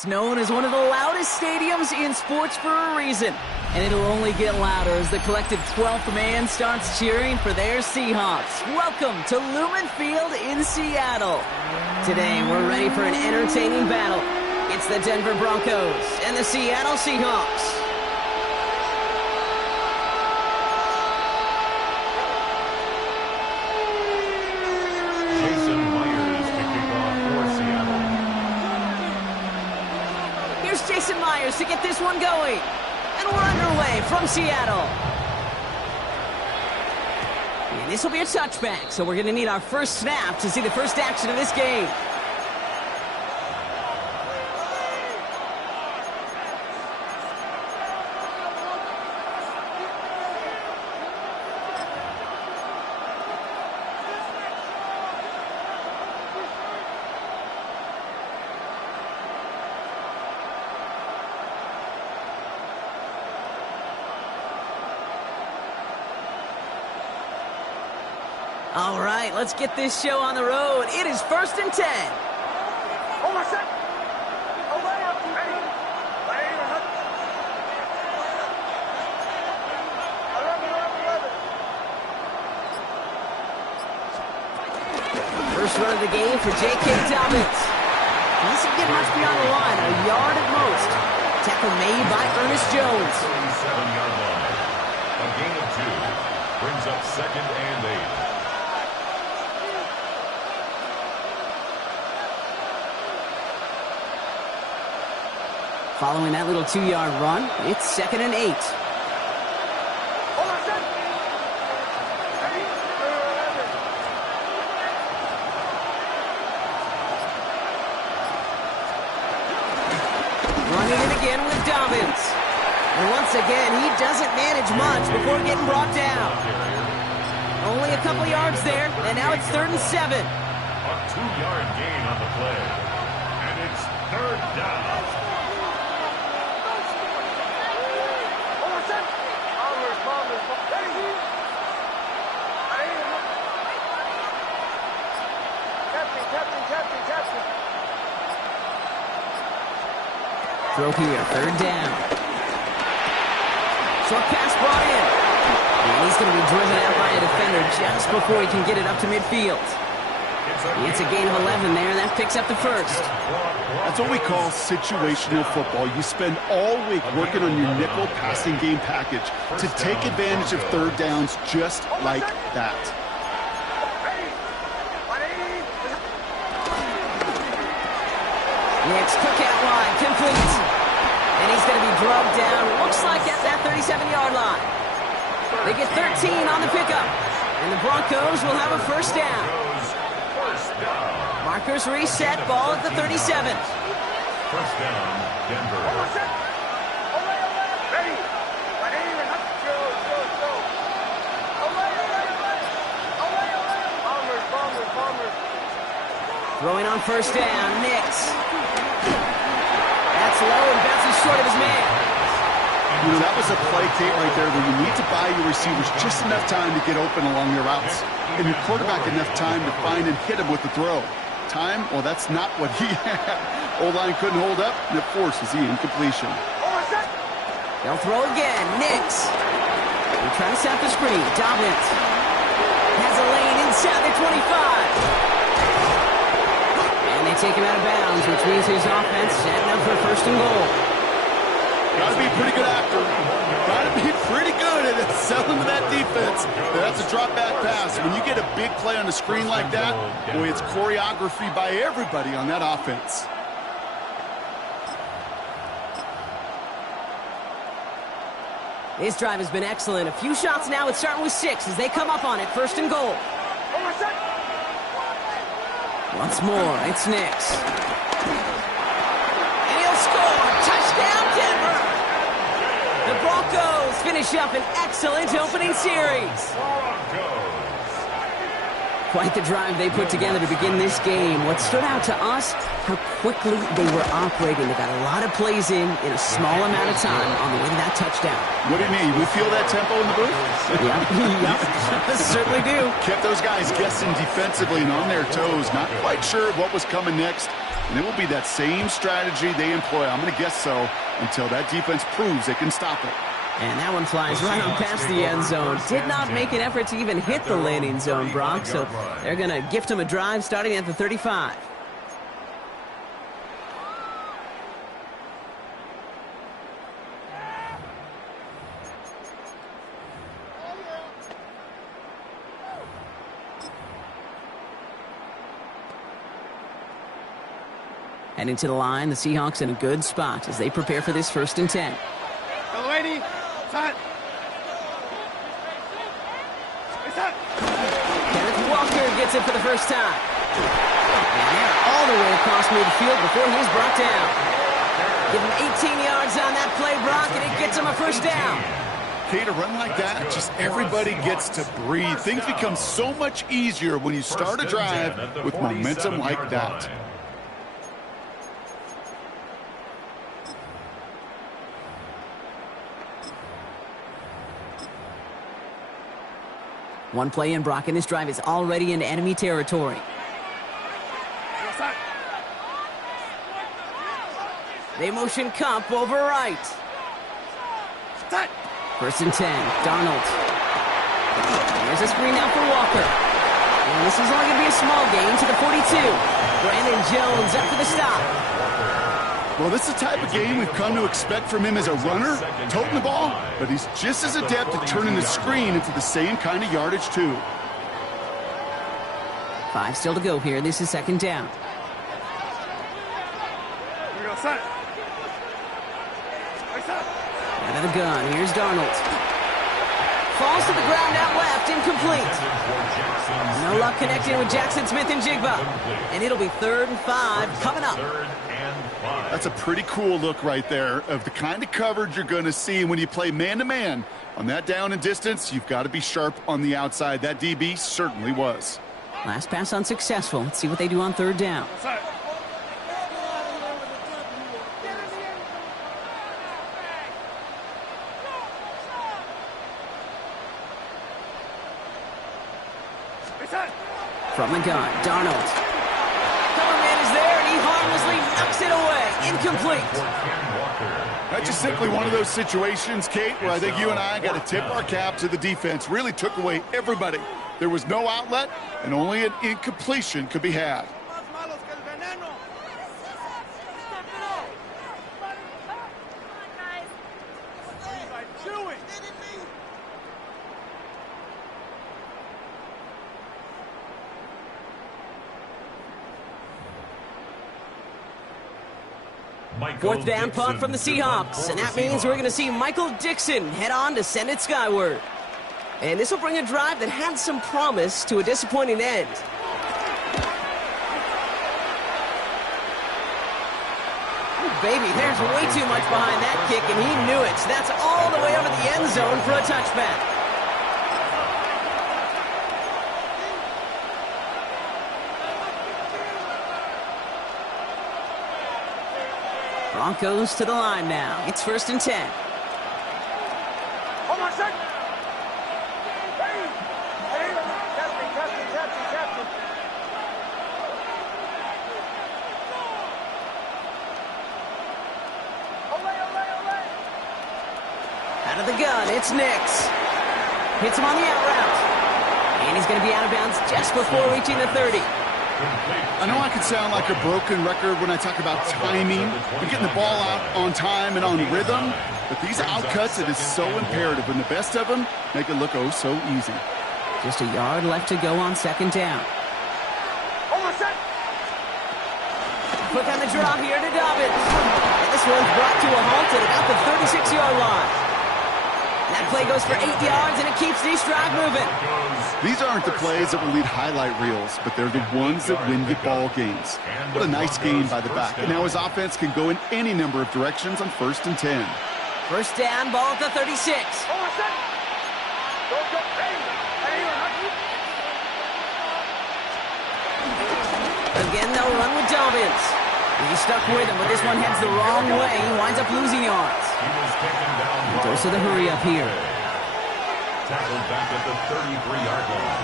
It's known as one of the loudest stadiums in sports for a reason, and it'll only get louder as the collective 12th man starts cheering for their Seahawks. Welcome to Lumen Field in Seattle. Today, we're ready for an entertaining battle. It's the Denver Broncos and the Seattle Seahawks. Jason Myers to get this one going. And we're underway from Seattle. And this will be a touchback, so we're going to need our first snap to see the first action of this game. All right, let's get this show on the road. It is 1st and 10. Hold on a sec. First run of the game for Gtowncapp. He doesn't get much beyond the line, a yard at most. Tackle made by Ernest Jones. 7-yard line. A gain of 2 brings up 2nd and 8. Following that little 2-yard run, it's 2nd and 8. Running it again with Dobbins. And once again, he doesn't manage much before getting brought down. Only a couple yards there, and now it's 3rd and 7. A 2-yard gain on the play. And it's 3rd down. Throw here, 3rd down. Short pass brought in. And he's going to be driven out by a defender just before he can get it up to midfield. It's a gain of 11 there, and that picks up the first. That's what we call situational football. You spend all week working on your nickel passing game package to take advantage of 3rd downs just like that. Next, cookout line, complete. And he's going to be drugged down, looks like at that 37-yard line. They get 13 on the pickup. And the Broncos will have a 1st down. Markers reset, ball at the 37. 1st down, Denver. Throwing on 1st down, Nix. That's low and bounces short of his man. You know, that was a play, Kate, right there where you need to buy your receivers just enough time to get open along your routes. And your quarterback enough time to find and hit him with the throw. Time, well, that's not what he had. O-line couldn't hold up, and it forces the incompletion. They'll throw again, Nix. They're trying to set up the screen. Dobbins has a lane inside the 25. They take him out of bounds, which means his offense setting up for 1st and goal. Gotta be a pretty good actor. Gotta be pretty good at selling to that defense. That's a drop back pass. When you get a big play on the screen like that, boy, it's choreography by everybody on that offense. This drive has been excellent. A few shots now. It's starting with 6 as they come up on it. 1st and goal. Once more, it's Nix. And he'll score! Touchdown, Denver! The Broncos finish up an excellent opening series. Quite the drive they put together to begin this game. What stood out to us, how quickly they were operating. They got a lot of plays in a small amount of time on the way to that touchdown. What do you mean? We feel that tempo in the booth? Yep, certainly do. Kept those guys guessing defensively and on their toes, not quite sure what was coming next. And it will be that same strategy they employ, I'm going to guess so, until that defense proves they can stop it. And that one flies right on past the end zone. Did not make an effort to even hit the landing zone, Brock. So they're going to gift him a drive starting at the 35. Heading to the line, the Seahawks in a good spot as they prepare for this 1st and 10. Go, lady. Set. Kenneth Walker gets it for the first time. And they're all the way across midfield before he's brought down. Give him 18 yards on that play, Brock, and it gets him a 1st down. Okay, to run like that, just everybody gets to breathe. Things become so much easier when you start a drive with momentum like that. One play in, Brock, and this drive is already into enemy territory. They motion Kupp over right. 1st and 10, Darnold. There's a screen now for Walker. And this is only going to be a small gain to the 42. Brandon Jones up for the stop. Well, this is the type of game we've come to expect from him as a runner, toting the ball, but he's just as adept at turning the screen into the same kind of yardage, too. 5 still to go here. This is 2nd down. Here we go, set. Out of the gun. Here's Darnold. Falls to the ground out left. Incomplete. No luck connecting with Jackson Smith and Jigba. And it'll be 3rd and 5 coming up. That's a pretty cool look right there of the kind of coverage you're going to see when you play man-to-man. On that down and distance, you've got to be sharp on the outside. That DB certainly was. Last pass unsuccessful. Let's see what they do on 3rd down. From the gun, Darnold. Cover man is there, and he harmlessly knocks it away. Incomplete. That's just simply one of those situations, Kate, where I think you and I got to tip our cap to the defense. Really took away everybody. There was no outlet, and only an incompletion could be had. Fourth down punt from the Seahawks, and that means we're going to see Michael Dixon head on to send it skyward. And this will bring a drive that had some promise to a disappointing end. Oh, baby, there's way too much behind that kick, and he knew it. So that's all the way over the end zone for a touchback. Broncos to the line now. It's 1st and 10. Hold on a sec. Out of the gun, it's Nix. Hits him on the out route. And he's going to be out of bounds just before reaching the 30. I know I can sound like a broken record when I talk about timing and getting the ball out on time and on rhythm, but these outcuts, it is so imperative, and the best of them make it look oh so easy. Just a yard left to go on 2nd down. Hold on a sec. Quick on the draw here to Dobbins. And this one's brought to a halt at about the 36-yard line. That play goes for 8 yards, and it keeps this drive moving. These aren't the plays that will lead highlight reels, but they're the ones that win you ball games. What a nice game by the back. And now his offense can go in any number of directions on 1st and 10. 1st down, ball at the 36. Hold on a sec. Go, go, hey. Again, they'll run with Dobbins. He's stuck with him, but this one heads the wrong way. He winds up losing yards. He was taken down. Dose of the hurry up here. Tackled back at the 33-yard line.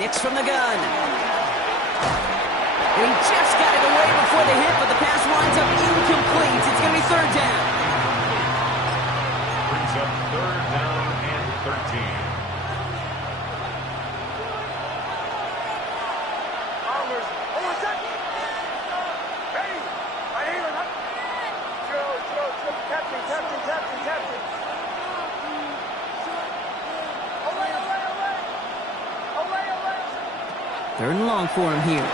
Nix from the gun. And he just got it away before the hit, but the pass winds up incomplete. It's going to be third down. Brings up third down and 13. Third and long for him here.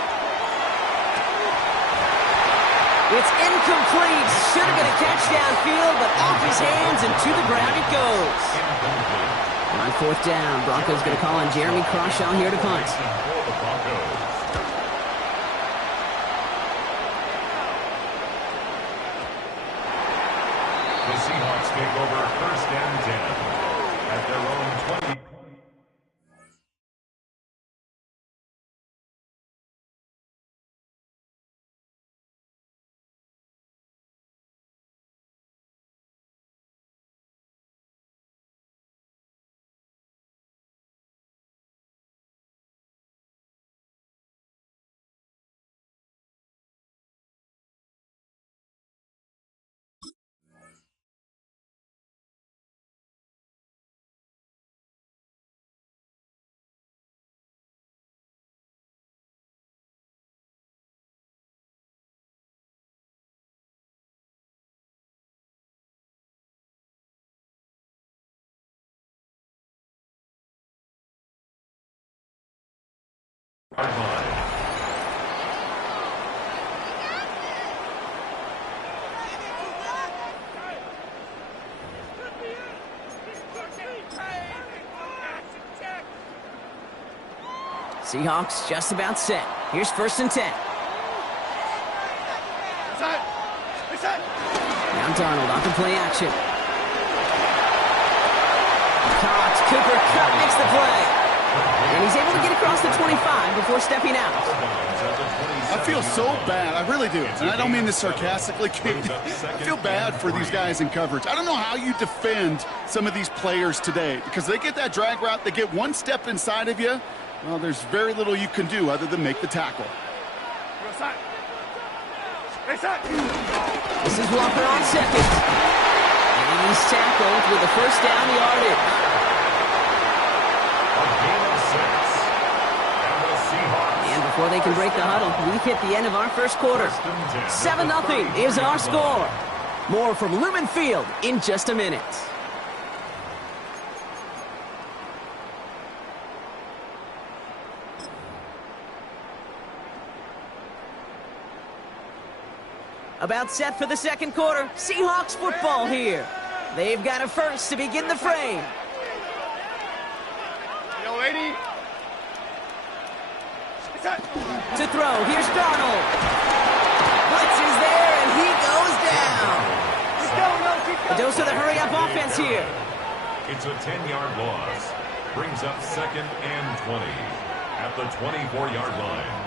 It's incomplete. Should have been a catch downfield, but off his hands and to the ground it goes. On fourth down, Broncos going to call on Jeremy Crawshaw here to punt. The Seahawks take over first and 10 at their own 20. Seahawks just about set. Here's first and 10. Now Darnold off the play action. Caught. Cooper Kupp makes the play. And he's able to get across the 25 before stepping out. I feel so bad. I really do. And I don't mean this sarcastically. I feel bad for these guys in coverage. I don't know how you defend some of these players today because they get that drag route. They get one step inside of you. Well, there's very little you can do other than make the tackle. This is Walker on second. And he's tackled with the first down yardage. And before they can break the huddle, we've hit the end of our first quarter. 7-0 is our score. More from Lumen Field in just a minute. About set for the second quarter. Seahawks football here. They've got a first to begin the frame. Yo, lady. To throw, here's Darnold. Blitz is there, and he goes down. A dose of the hurry-up offense here. It's a 10-yard loss. Brings up second and 20 at the 24-yard line.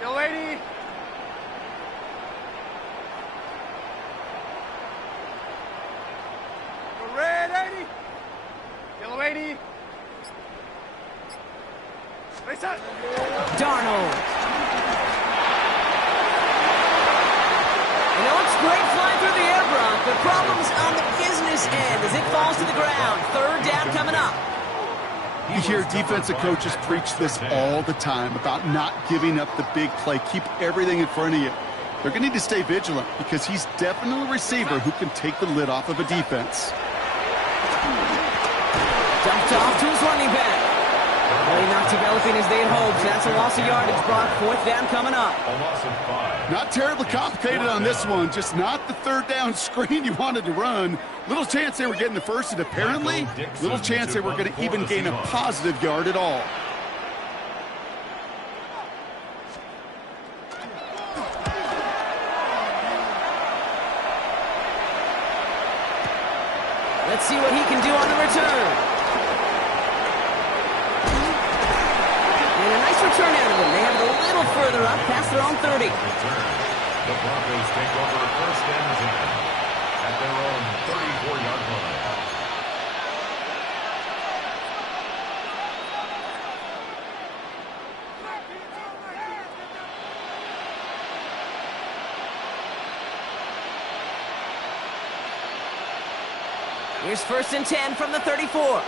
Yo, lady. Go red, 80. Yellow 80. Face up. Darnold. You know, it's great flying through the air, Brock, but problems on the business end as it falls to the ground. Third down coming up. You hear defensive coaches preach this all the time about not giving up the big play. Keep everything in front of you. They're going to need to stay vigilant because he's definitely a receiver who can take the lid off of a defense. Dumped off to his running back. Really not developing as they had hoped. That's a loss of yardage, Brock. Fourth down coming up. A loss of 5. Not terribly complicated on this one. Just not the third down screen you wanted to run. Little chance they were getting the first, and apparently little chance they were going to even gain a positive yard at all. Let's see what he can do on the return. And a nice return out of him. They have it a little further up past their own 30. The Broncos take over 1st and 10 at their own 34-yard line. Here's 1st and 10 from the 34.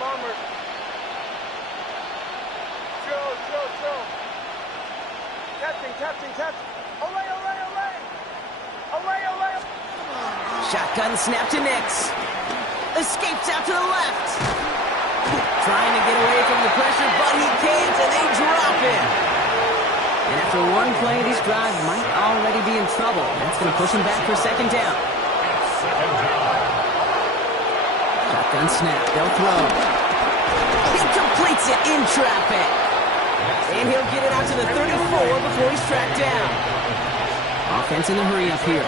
Bombers. Chill. Catching. Olay. Shotgun snap to Nix. Escapes out to the left. Trying to get away from the pressure, but he can't, and they drop him. And after one play, this drive might already be in trouble. That's going to push him back for 2nd down. Shotgun snap. They'll throw. He completes it in traffic. And he'll get it out to the 34 before he's tracked down. Offense in the hurry up here.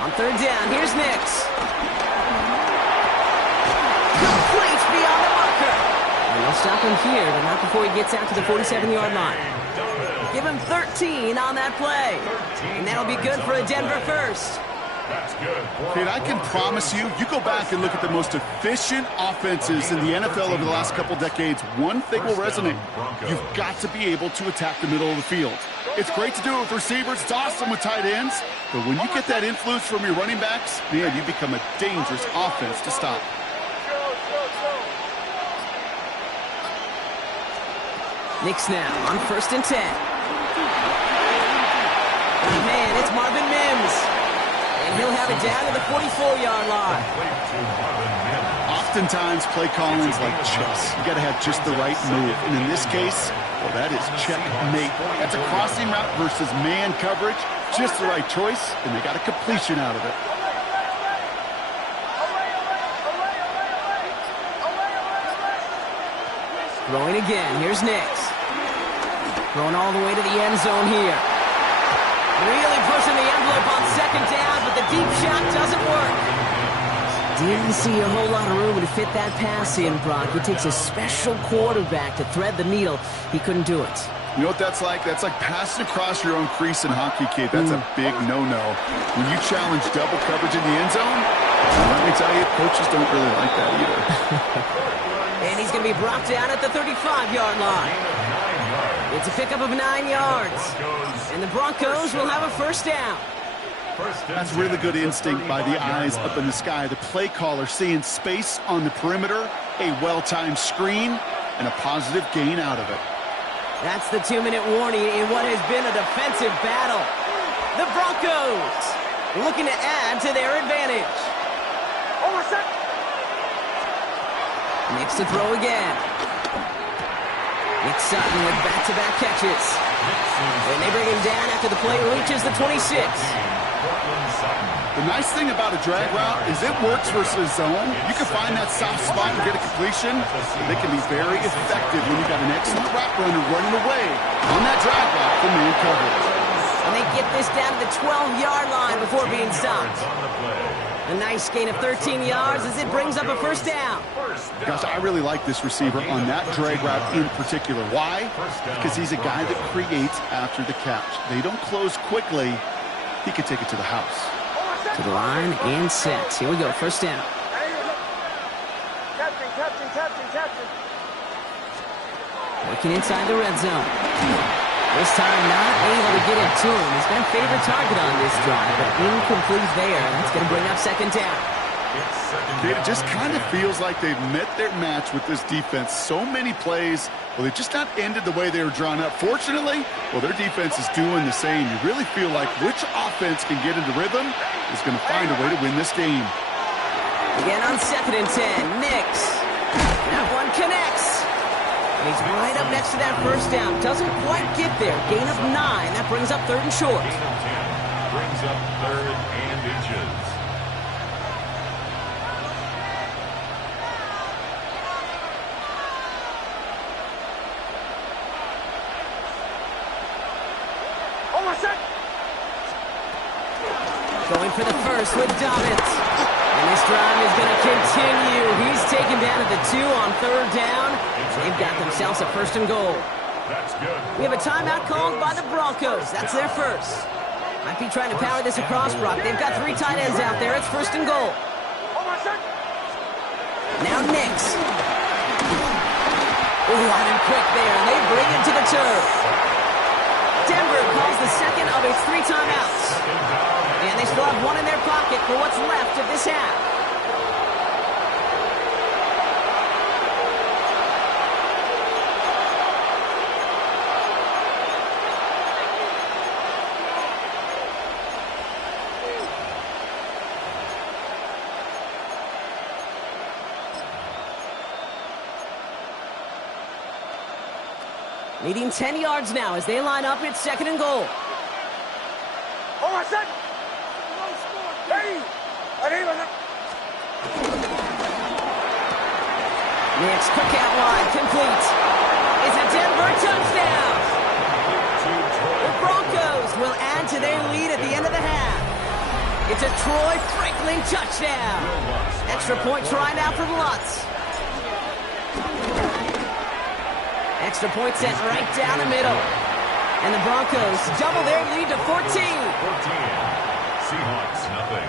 On 3rd down, here's Nix. Complete beyond the marker. And they'll stop him here, but not before he gets out to the 47-yard line. Give him 13 on that play. And that'll be good for a Denver first. That's good. Kate, I can promise you, you go back and look at the most efficient offenses in the NFL over the last couple decades, one thing will resonate. You've got to be able to attack the middle of the field. It's great to do it with receivers. It's awesome with tight ends. But when you get that influence from your running backs, man, you become a dangerous offense to stop. Nix now on 1st and 10. Man, it's Marvin Mims. And he'll have it down to the 44-yard line. Oftentimes, play calling's like chess. You got to have just the right move. And in this case, well, that is checkmate. That's a crossing route versus man coverage. Just the right choice, and they got a completion out of it. Throwing again. Here's Nix. Throwing all the way to the end zone here. Really pushing the envelope on 2nd down, but the deep shot doesn't work. Didn't see a whole lot of room to fit that pass in, Brock. It takes a special quarterback to thread the needle. He couldn't do it. You know what that's like? That's like passing across your own crease in hockey, kid. That's a big no-no. When you challenge double coverage in the end zone, let me tell you, coaches don't really like that either. And he's going to be brought down at the 35-yard line. It's a pickup of 9 yards. And the Broncos will have a 1st down. That's really good instinct by the eyes up in the sky. The play caller seeing space on the perimeter, a well-timed screen, and a positive gain out of it. That's the 2-minute warning in what has been a defensive battle. The Broncos looking to add to their advantage. Nix to throw again. Nick Sutton with back-to-back catches. And they bring him down after the play reaches the 26. The nice thing about a drag route is it works versus zone. You can find that soft spot and get a completion. They can be very effective when you've got an excellent route runner running away on that drag route from man coverage. And they get this down to the 12-yard line before being stopped. A nice gain of 13 yards as it brings up a 1st down. Gosh, I really like this receiver on that drag route in particular. Why? Because he's a guy that creates after the catch. They don't close quickly. He can take it to the house. To the line and set. Here we go, 1st down. Captain. Working inside the red zone. This time not able to get it to him. He's been a favorite target on this drive, but incomplete there. That's going to bring up 2nd down. It just kind of feels like they've met their match with this defense. So many plays, well, they just not ended the way they were drawn up. Fortunately, well, their defense is doing the same. You really feel like which offense can get into rhythm is going to find a way to win this game. Again on 2nd and 10, Nix. That one connects. And he's right up next to that 1st down. Doesn't quite get there. Gain of 9. That brings up 3rd and short. Gain of 10 brings up 3rd and inches. for the first with Dobbins. And this drive is going to continue. He's taken down at the 2 on 3rd down. They've got themselves a 1st and goal. That's good. We have a timeout called by the Broncos. That's their first. Might be trying to power this across, Brock. They've got 3 tight ends out there. It's 1st and goal. Now Nix. Ooh, on him quick there, and they bring it to the turf. Denver calls the second of its 3 timeouts. And they still have 1 in their pocket for what's left of this half. Leading 10 yards now as they line up. It's 2nd and goal. Next, quick out wide, complete. It's a Denver touchdown. The Broncos will add to their lead at the end of the half. It's a Troy Franklin touchdown. Extra point try now from Lutz. Extra point sent right down the middle. And the Broncos double their lead to 14. 14. Seahawks, nothing.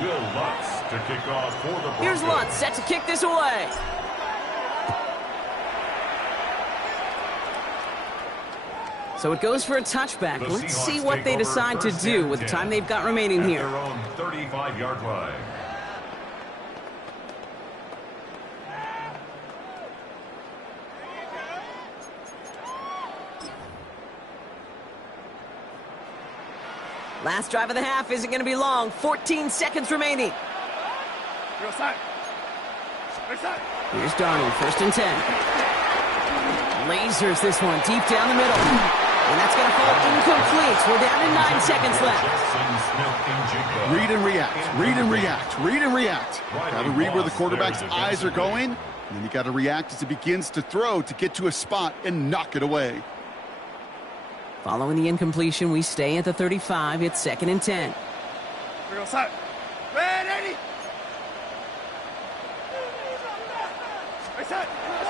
Will Lutz to kick off for the Broncos. Here's Lutz set to kick this away. So it goes for a touchback. Let's see what they decide to do with the time they've got remaining here. Their own 35-yard line. Last drive of the half isn't going to be long. 14 seconds remaining. Here's Darnold, 1st and 10. Lasers this one deep down the middle. And that's going to fall incomplete. We're down to 9 seconds left. Read and react, read and react, read and react. Got to read where the quarterback's eyes are going, and then you got to react as he begins to throw to get to a spot and knock it away. Following the incompletion, we stay at the 35. It's 2nd and 10.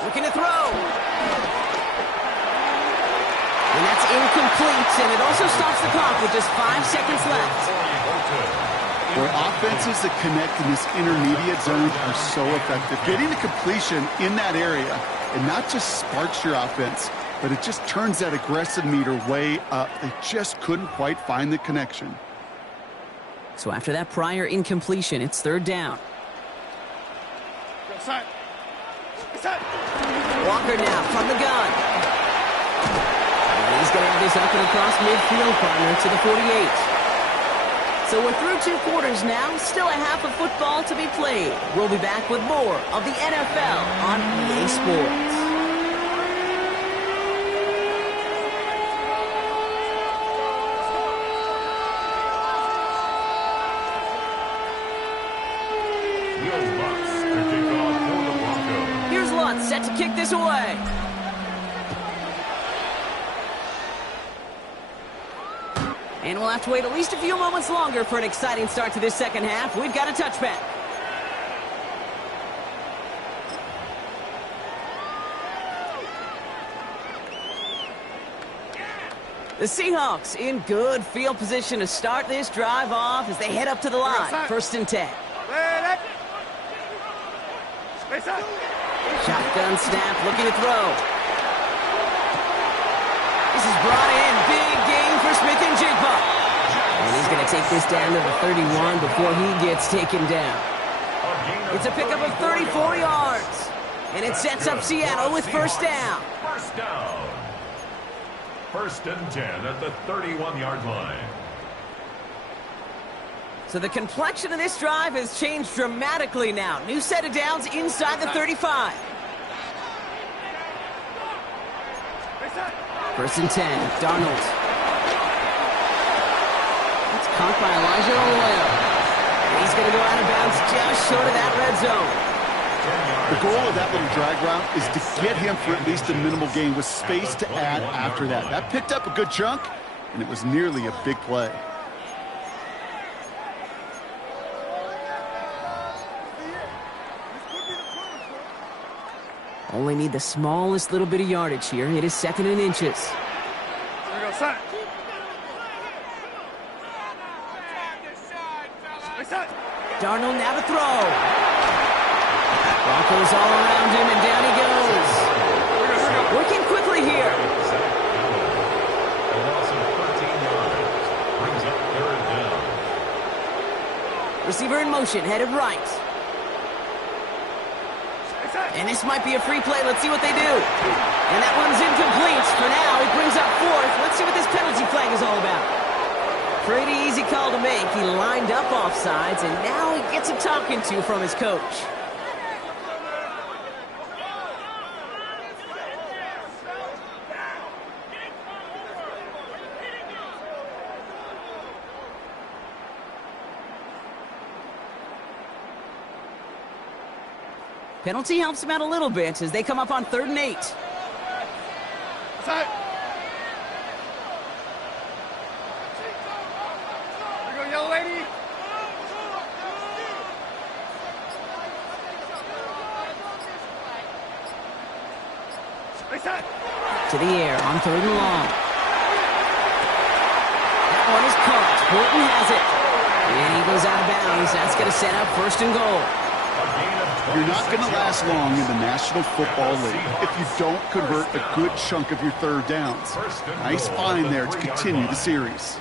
Looking to throw. And that's incomplete, and it also stops the clock with just 5 seconds left. Where offenses that connect in this intermediate zone are so effective. Getting the completion in that area, and not just sparks your offense, but it just turns that aggressive meter way up. They just couldn't quite find the connection. So after that prior incompletion, it's 3rd down. Walker now from the gun. And he's going to have this up and across midfield, partner, to the 48. So we're through 2 quarters now. Still a half of football to be played. We'll be back with more of the NFL on EA Sports. Set to kick this away. And we'll have to wait at least a few moments longer for an exciting start to this second half. We've got a touchback. The Seahawks in good field position to start this drive off as they head up to the line. 1st and 10. Shotgun snap, looking to throw. This is brought in. Big gain for Smith and Jigba. And he's going to take this down to the 31 before he gets taken down. It's a pickup of 34 yards. And it sets up Seattle with 1st down. 1st down. 1st and 10 at the 31-yard line. So the complexion of this drive has changed dramatically now. New set of downs inside the 35. 1st and 10, Darnold. It's caught by Elijah Arroyo. He's going to go out of bounds just short of that red zone. The goal of that little drag route is to get him for at least a minimal gain with space to add after that. That picked up a good chunk, and it was nearly a big play. Only need the smallest little bit of yardage here. It is 2nd and inches. There we go, son. Darnold now to throw. Broncos all around him, and down he goes. Working quickly here. A loss of 13 yards. Brings up 3rd down. Receiver in motion, headed right. And this might be a free play. Let's see what they do. And that one's incomplete. For now, it brings up 4th. Let's see what this penalty flag is all about. Pretty easy call to make. He lined up offsides, and now he gets a talking to from his coach. Penalty helps him out a little bit as they come up on 3rd and 8. There we go, yellow lady. To the air on 3rd and long. That one is caught. Horton has it. And he goes out of bounds. That's going to set up 1st and goal. You're not going to last long in the National Football League if you don't convert a good chunk of your 3rd downs. Nice find there to continue the series.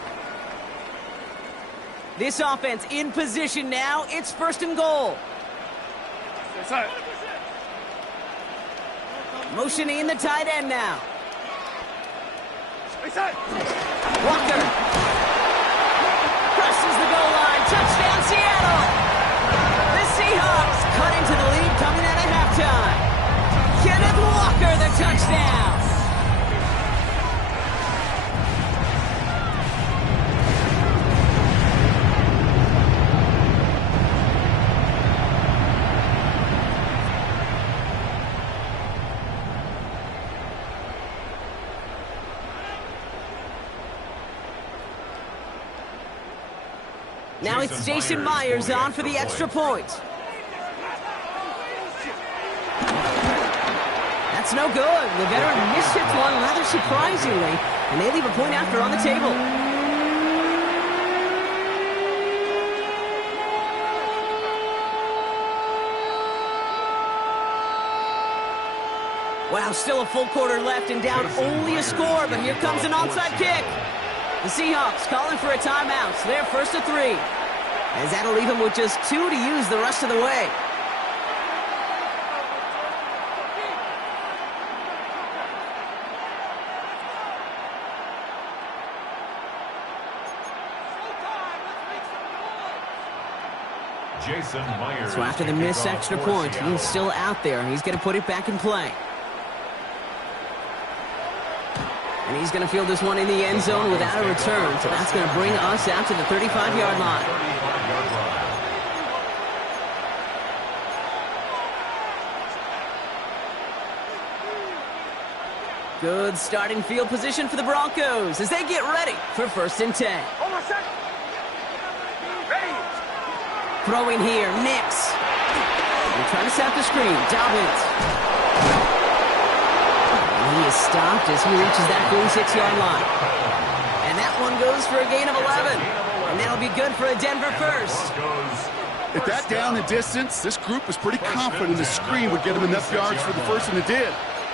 This offense in position now. It's 1st and goal. Motioning the tight end now. Walker. Crosses the goal line. Touchdown, Seattle. The Seahawks cut into the lead coming out of halftime. Kenneth Walker, the touchdown. Now it's Jason Myers on for the extra point. That's no good. The veteran mishits one rather surprisingly, and they leave a point after on the table. Wow, still a full quarter left and down only a score, but here comes an onside kick. The Seahawks calling for a timeout, so they're 1st and 3. As that'll leave them with just 2 to use the rest of the way. Jason Myers. So after the missed extra point, he's still out there. He's going to put it back in play. And he's going to field this one in the end zone without a return. So that's going to bring us out to the 35-yard line. Good starting field position for the Broncos as they get ready for 1st and 10. Hold on a second. Ready. Throwing here, Nix. They're trying to set the screen. Dobbins. He is stopped as he reaches that 46-yard line. And that one goes for a gain of 11. And that'll be good for a Denver first. At that down and distance, this group was pretty confident the screen would get them enough yards for the first, and it did.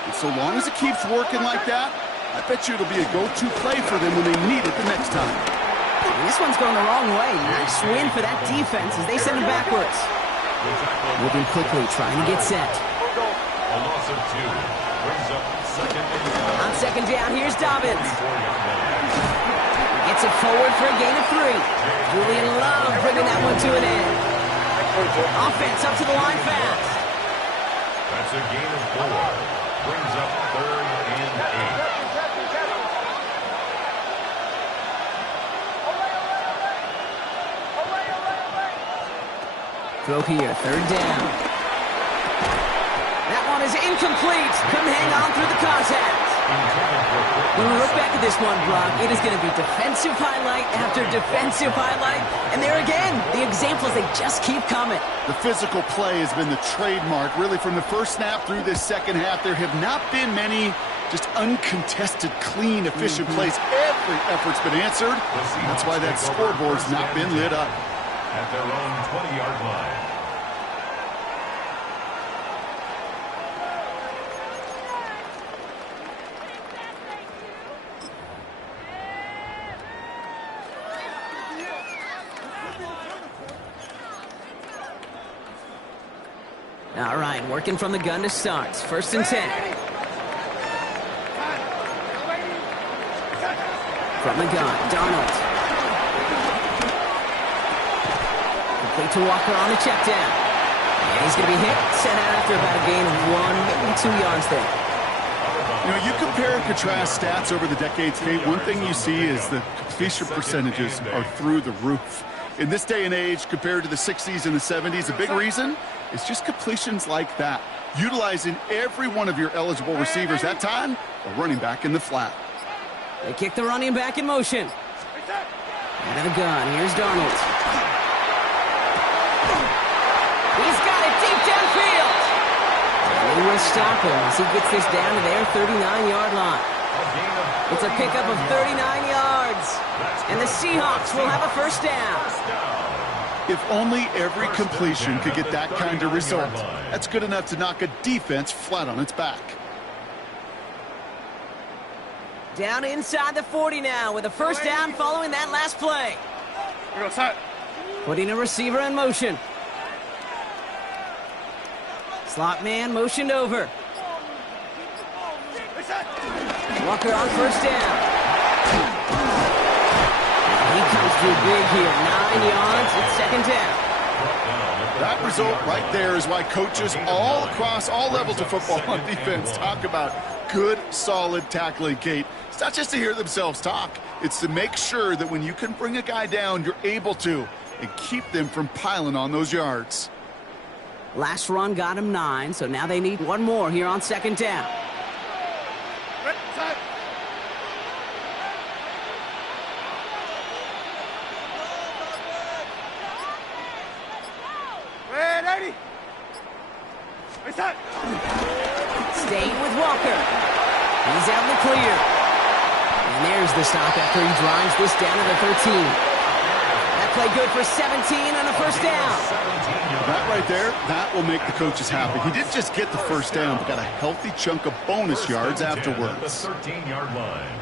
And so long as it keeps working like that, I bet you it'll be a go-to play for them when they need it the next time. And this one's going the wrong way. Nice win for that defense as they send him backwards. Moving quickly, trying to get set. A loss of 2. Brings up 2nd and goal. On 2nd down, here's Dobbins. Gets it forward for a gain of 3. Julian Love bringing that one to an end. Offense up to the line fast. That's a gain of 4. Brings up 3rd and 8. Throw here, 3rd down. That one is incomplete. Couldn't hang on through the contact. When we look back at this one, Brock, it is going to be defensive highlight after defensive highlight. And there again, the examples, they just keep coming. The physical play has been the trademark. Really, from the first snap through this second half, there have not been many just uncontested, clean, efficient plays. Every effort's been answered. That's why that scoreboard's not been lit up. At their own 20-yard line. All right, working from the gun to start. 1st and 10. From the gun, Darnold. Complete to Walker on the check down. And he's going to be hit, sent out after about a gain of 1, maybe 2 yards there. You know, you compare and contrast stats over the decades, Kate. One thing you see is the completion percentages are through the roof. In this day and age, compared to the 60s and the 70s, a big reason is just completions like that. Utilizing every one of your eligible receivers. That time, a running back in the flat. They kick the running back in motion. Out of the gun, here's Darnold. He's got it deep downfield. And they will stop him as he gets this down to their 39-yard line. It's a pickup of 39 yards. And the Seahawks will have a 1st down. If only every completion could get that kind of result. That's good enough to knock a defense flat on its back. Down inside the 40 now with a 1st down following that last play. Putting a receiver in motion. Slot man motioned over. Walker on 1st down. And he comes through big here. 9 yards. It's 2nd down. That result right there is why coaches all across all levels of football on defense talk about good, solid tackling, Kate. It's not just to hear themselves talk. It's to make sure that when you can bring a guy down, you're able to, and keep them from piling on those yards. Last run got him 9, so now they need 1 more here on 2nd down. Staying with Walker. He's out in the clear. And there's the stop after he drives this down to the 13. That play good for 17 and a 1st down. That right there, that will make the coaches happy. He didn't just get the 1st down, but got a healthy chunk of bonus yards afterwards. The 13-yard line.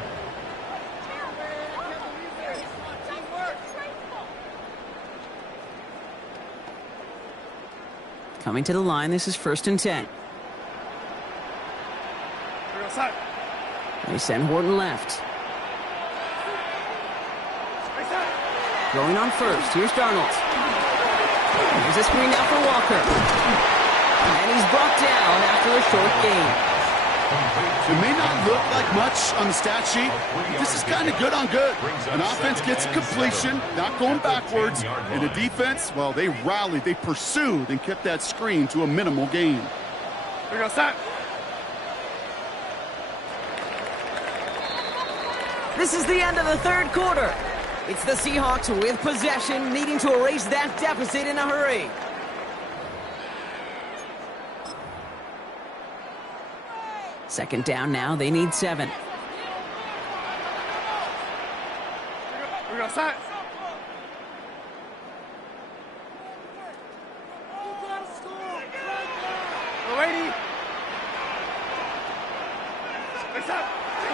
Coming to the line, this is 1st and 10. They send Horton left. Going on 1st, here's Darnold. Here's a screen now for Walker. And he's brought down after a short gain. It may not look like much on the stat sheet, but this is kind of good on good. An offense gets a completion, not going backwards, and the defense, well, they rallied, they pursued, and kept that screen to a minimal gain. This is the end of the 3rd quarter. It's the Seahawks with possession, needing to erase that deficit in a hurry. Second down now, they need 7.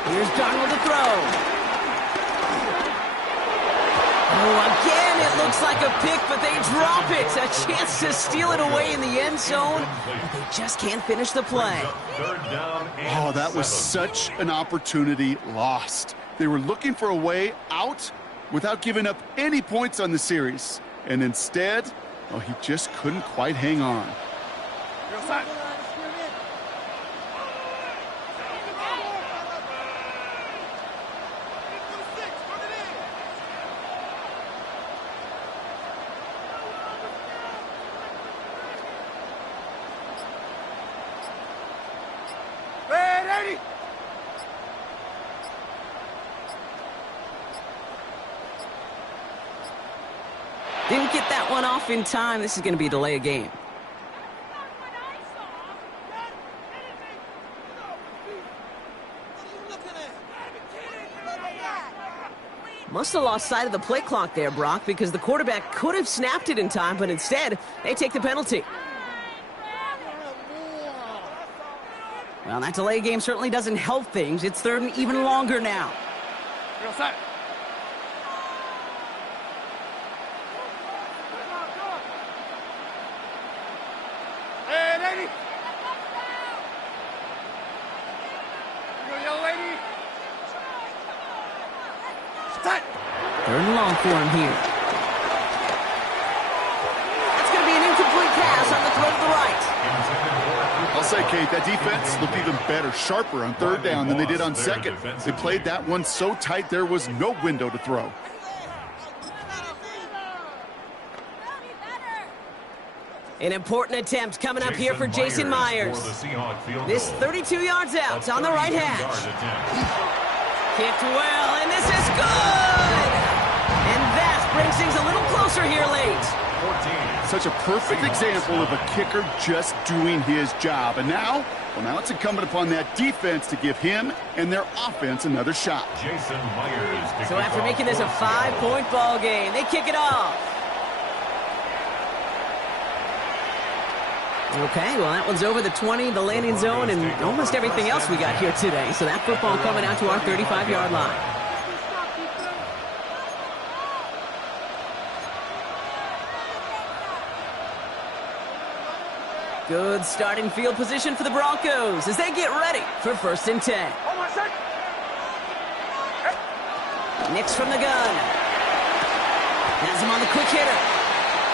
Here's Darnold to throw. Oh, again, it looks like a pick, but they drop it. A chance to steal it away in the end zone, but they just can't finish the play. Oh, that was such an opportunity lost. They were looking for a way out without giving up any points on the series. And instead, well, he just couldn't quite hang on. Didn't get that one off in time. This is going to be a delay of game. Must have lost sight of the play clock there, Brock, because the quarterback could have snapped it in time, but instead, they take the penalty. Well, that delay game certainly doesn't help things. It's third and even longer now. Go set. Hey, lady. Go, yellow lady. Set. Third and long for him here. That's going to be an incomplete pass on the throw to the right. I'll say, Kate, that defense looked even better, sharper on third down than they did on second. They played that one so tight there was no window to throw. An important attempt coming up here for Jason Myers. This 32 yards out on the right hash. Kicked well, and this is good! And that brings things a little closer here late. Such a perfect example of a kicker just doing his job. And now it's incumbent upon that defense to give him and their offense another shot. Jason Myers. So after making this a 5-point ball game, they kick it off. Okay, well, that one's over the 20, the landing zone, and almost everything else we got here today. So that football coming out to our 35-yard line. Good starting field position for the Broncos as they get ready for 1st and 10. Nix from the gun. Has him on the quick hitter.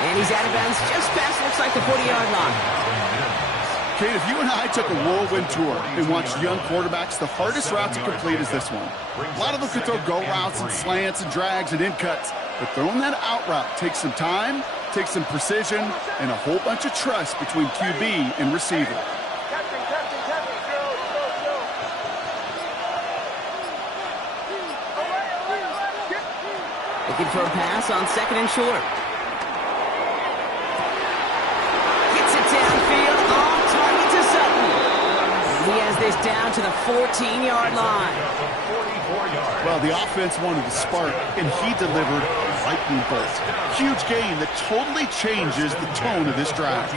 And he's out of bounds just past, looks like, the 40-yard line. Kate, if you and I took a whirlwind tour and watched young quarterbacks, the hardest route to complete is this one. A lot of them can throw go routes and slants and drags and in cuts, but throwing that out route takes some time, takes some precision, and a whole bunch of trust between QB and receiver. Looking for a pass on 2nd and short. Gets it downfield, on target to Sutton. He has this down to the 14-yard line. Well, the offense wanted to spark, and he delivered a lightning bolt. Huge gain that totally changes the tone of this drive.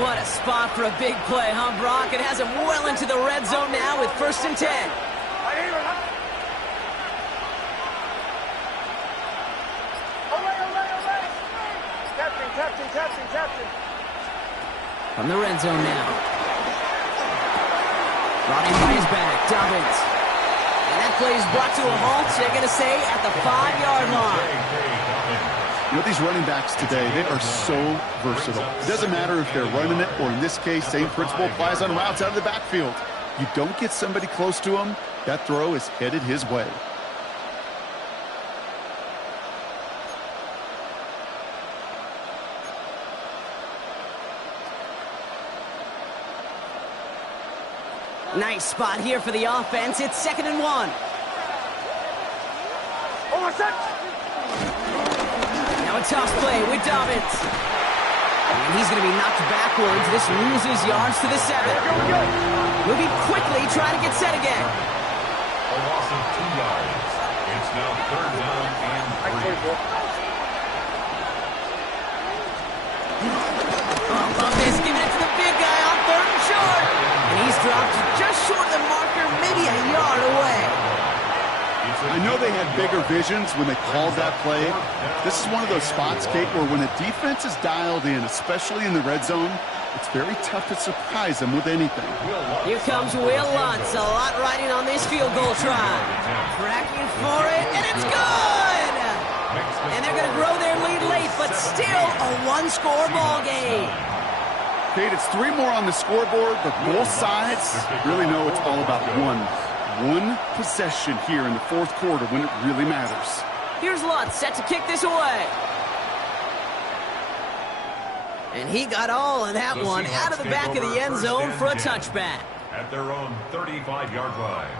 What a spot for a big play, huh, Brock? It has him well into the red zone now with 1st and 10. Captain. From the red zone now. Brought in by his back, Dobbins. And that play is brought to a halt, they're going to say, at the 5-yard line. You know, these running backs today, they are so versatile. It doesn't matter if they're running it, or in this case, same principle applies on routes out of the backfield. You don't get somebody close to him, that throw is headed his way. Nice spot here for the offense. It's 2nd and 1. Now a toss play with Dobbins. And he's going to be knocked backwards. This loses yards to the 7. Moving quickly, trying to get set again. A loss of 2 yards. It's now 3rd down and 3. Love this, giving it to the big guy on 3rd and short. And he's dropped just short of the marker, maybe a yard away. I know they had bigger visions when they called that play. This is one of those spots, Kate, where when a defense is dialed in, especially in the red zone, it's very tough to surprise them with anything. Here comes Will Lutz. A lot riding on this field goal try. Tracking for it, and it's good! And they're going to grow their lead late, but still a one-score ball game. Kate, it's 3 more on the scoreboard, but both sides really know it's all about one possession here in the 4th quarter when it really matters. Here's Lutz set to kick this away. And he got all of that one out of the back of the end zone for a touchback. At their own 35-yard line.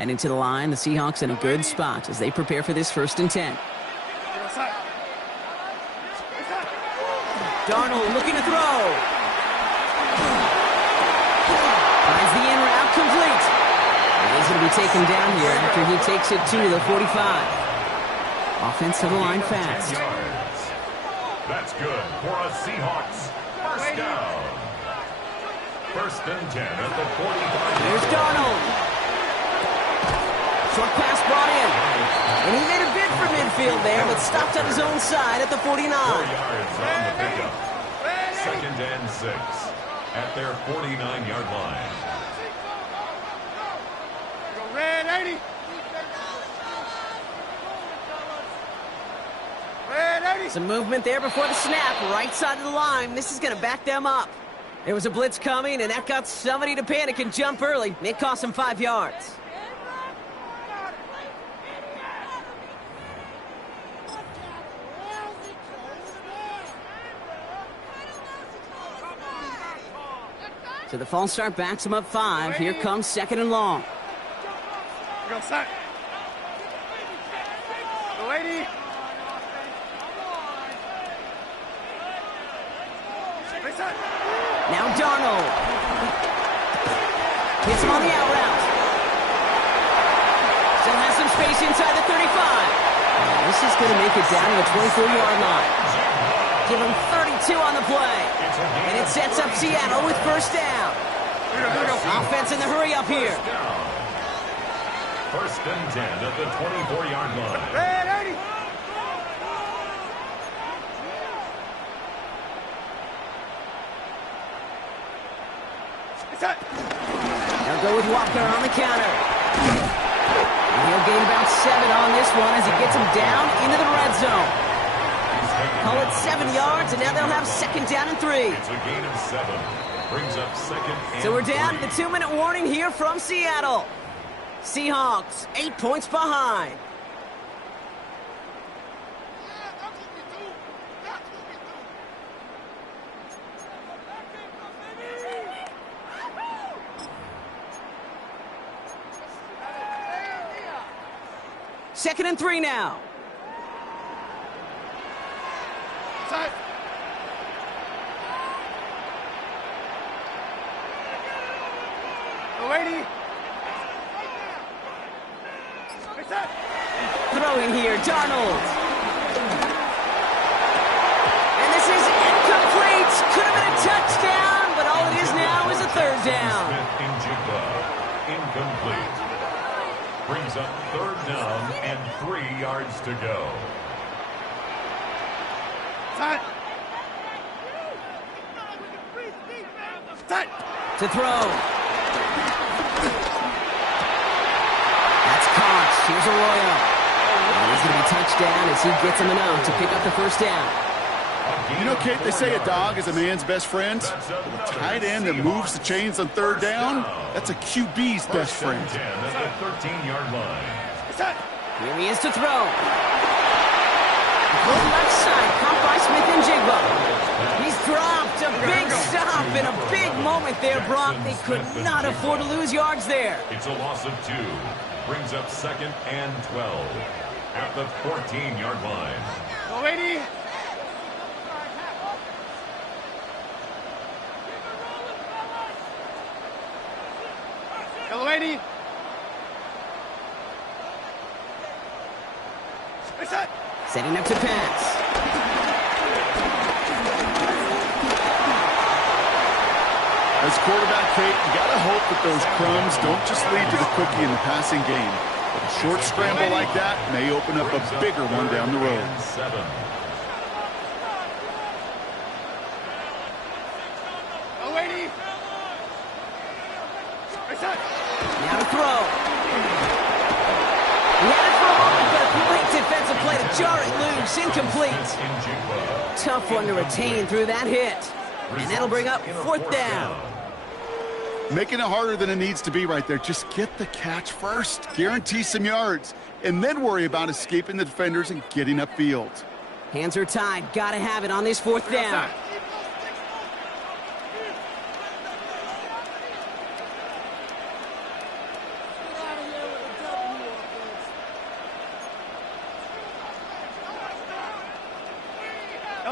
And into the line, the Seahawks in a good spot as they prepare for this 1st and 10. Darnold looking to throw. Finds the in route complete. And he's going to be taken down here after he takes it to the 45. Offense to the line fast. That's good for a Seahawks 1st down. 1st and 10 at the 45. Here's Darnold. Short pass brought in. And he made a bid for midfield there, but stopped on his own side at the 49. 4 yards on the pickup. 2nd and 6 at their 49-yard line. Red 80. Red 80. Some movement there before the snap. Right side of the line. This is going to back them up. There was a blitz coming, and that got somebody to panic and jump early. It cost them 5 yards. So the false start backs him up 5. Here comes 2nd and long. Go sack. Go 80. Now Darnold. Hits him on the out route. Still has some space inside the 35. And this is going to make it down to the 24-yard line. Give him 32 on the play. And it sets up Seattle with 1st down. Offense in the hurry up here. 1st and 10 at the 24-yard line. Red 80. They'll go with Walker on the counter. And he'll gain about 7 on this one as he gets him down into the red zone. Call it 7 yards, and now they'll have 2nd down and 3. It's a gain of 7. Brings up 2nd and So we're down 3. to the 2-minute warning here from Seattle. Seahawks, 8 points behind. Second and 3 now. Side. Go 80. Throwing here, Darnold. And this is incomplete. Could have been a touchdown, but all it is now is a 3rd down. Smith in Jigba. Incomplete. Brings up 3rd down and 3 yards to go. Side. Side. To throw. That's caught. Here's Arroyo. And he's going to be touchdown as he gets him enough to pick up the 1st down. You know, Kate, they say a dog is a man's best friend. Well, a tight end that moves the chains on 3rd down, that's a QB's best friend. 10 at the 13-yard line. Here he is to throw. Good left side, caught by Smith and Jigba. He's dropped. A big stop and a big moment there, Brock. They could not afford to lose yards there. It's a loss of 2. Brings up 2nd and 12 at the 14-yard line. Go 80. Go 80. Setting up to pass. As quarterback, Kate, you got to hope that those crumbs don't just lead to the cookie in the passing game. But a short scramble like that may open up a bigger one down the road. 7. Go 80. Now to throw. He had it for a moment, but a great defensive play to jar it loose. Incomplete. Tough one to retain through that hit. And that'll bring up 4th down. Making it harder than it needs to be right there. Just get the catch first. Guarantee some yards. And then worry about escaping the defenders and getting upfield. Hands are tied. Got to have it on this 4th down.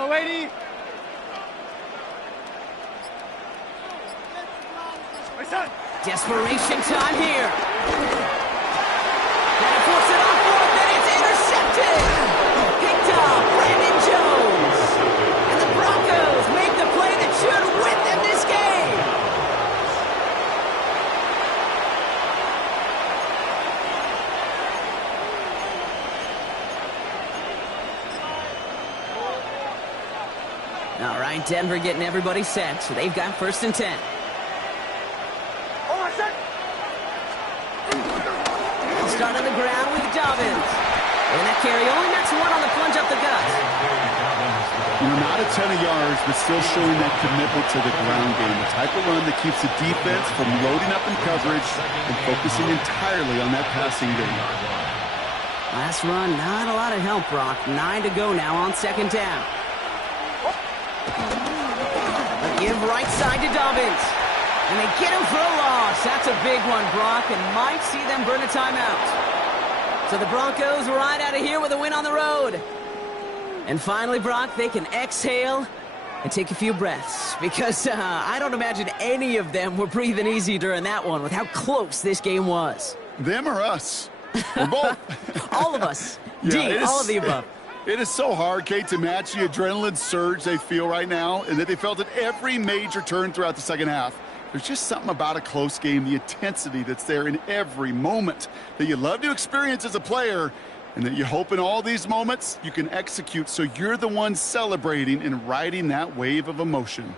Go, 80. My son. Desperation time here. And it forces it off fourth, and it's intercepted. Picked off Brandon Jones. And the Broncos make the play that should win them this game. All right, Denver getting everybody set, so they've got 1st and 10. They'll start on the ground with Dobbins. And that carry only nets one on the plunge up the gut. Not a ton of yards, but still showing that commitment to the ground game. The type of run that keeps the defense from loading up in coverage and focusing entirely on that passing game. Last run, not a lot of help, Brock. 9 to go now on 2nd down. Give right side to Dobbins. And they get him for a loss. That's a big one, Brock, and might see them burn a timeout. So the Broncos ride out of here with a win on the road. And finally, Brock, they can exhale and take a few breaths. Because I don't imagine any of them were breathing easy during that one with how close this game was. Them or us? We're both. All of us. Yeah, all of the above. It is so hard, Kate, to match the adrenaline surge they feel right now and that they felt at every major turn throughout the second half. There's just something about a close game, the intensity that's there in every moment that you love to experience as a player, and that you hope in all these moments you can execute so you're the one celebrating and riding that wave of emotion.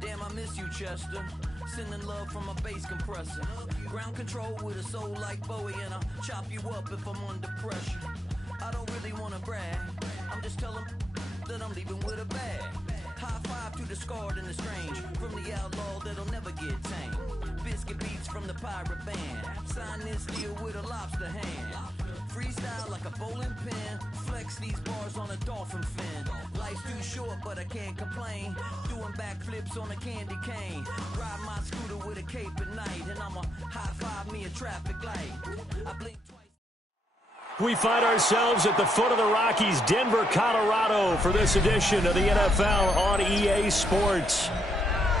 Damn, I miss you, Chester. Sending love from a bass compressor. Ground control with a soul like Bowie, and I'll chop you up if I'm under pressure. I don't really wanna brag. I'm just telling that I'm leaving with a bag. High five to the scarred and the strange. From the outlaw that'll never get tamed. Biscuit beats from the pirate band. Sign this deal with a lobster hand. Freestyle like a bowling pin. Flex these bars on a dolphin fin. Life's too short, but I can't complain. Doing backflips on a candy cane. Ride my scooter with a cape at night. And I'ma high five me a traffic light. I blink twice. We find ourselves at the foot of the Rockies, Denver, Colorado, for this edition of the NFL on EA Sports.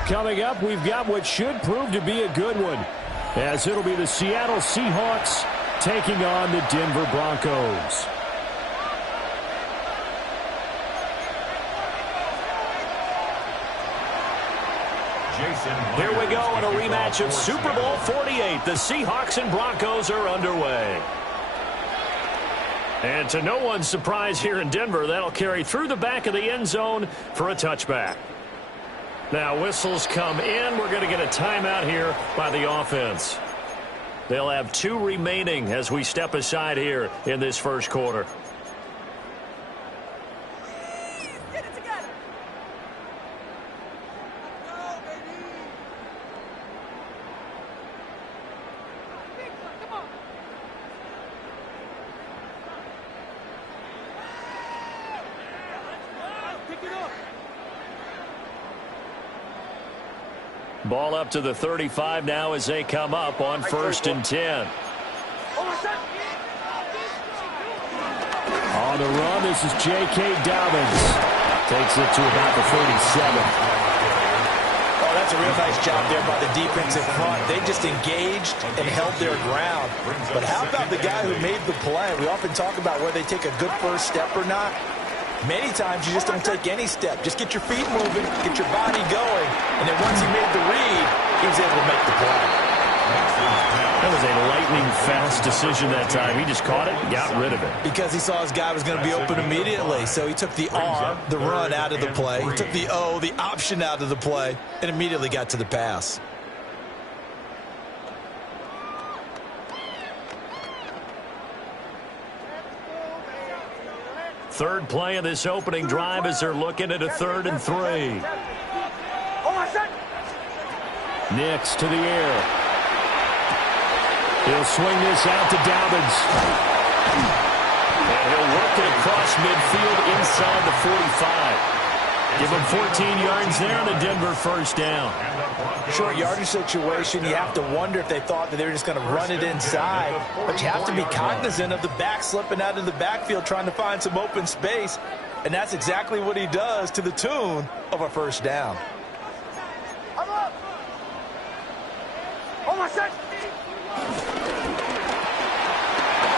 Coming up, we've got what should prove to be a good one, as it'll be the Seattle Seahawks taking on the Denver Broncos. Here we go in a rematch of Super Bowl 48. The Seahawks and Broncos are underway. And to no one's surprise here in Denver, that'll carry through the back of the end zone for a touchback. Now whistles come in. We're going to get a timeout here by the offense. They'll have 2 remaining as we step aside here in this first quarter. Ball up to the 35 now as they come up on 1st and 10. On the run, this is J.K. Dobbins. Takes it to about the 37. That's a real nice job there by the defense in front. They just engaged and held their ground. But how about the guy who made the play? We often talk about whether they take a good first step or not. Many times you just don't take any step. Just get your feet moving, get your body going, and then once he made the read, he was able to make the play. That was a lightning-fast decision that time. He just caught it and got rid of it. Because he saw his guy was going to be open immediately. So he took the R, the run, out of the play. He took the O, the option, out of the play, and immediately got to the pass. Third play of this opening drive as they're looking at a 3rd and 3. Nix to the air. He'll swing this out to Dobbins. And he'll work it across midfield inside the 45. Give him 14 yards there on the Denver first down. Short yardage situation, you have to wonder if they thought that they were just going to run it inside. But you have to be cognizant of the back slipping out of the backfield trying to find some open space. And that's exactly what he does to the tune of a first down.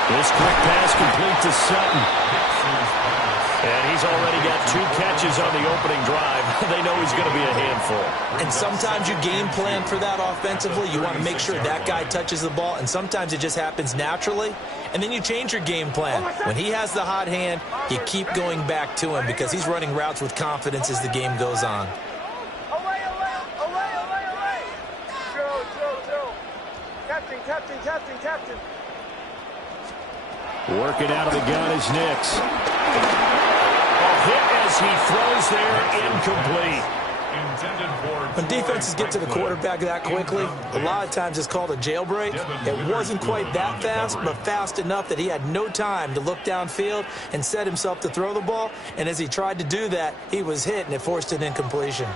This quick pass complete to Sutton. And he's already got 2 catches on the opening drive. They know he's going to be a handful. And sometimes you game plan for that offensively. You want to make sure that guy touches the ball. And sometimes it just happens naturally. And then you change your game plan. When he has the hot hand, you keep going back to him because he's running routes with confidence as the game goes on. Captain. Working out of the gun is Nix. A hit as he throws there, incomplete. When defenses get to the quarterback that quickly, a lot of times it's called a jailbreak. It wasn't quite that fast, but fast enough that he had no time to look downfield and set himself to throw the ball. And as he tried to do that, he was hit, and it forced an incompletion.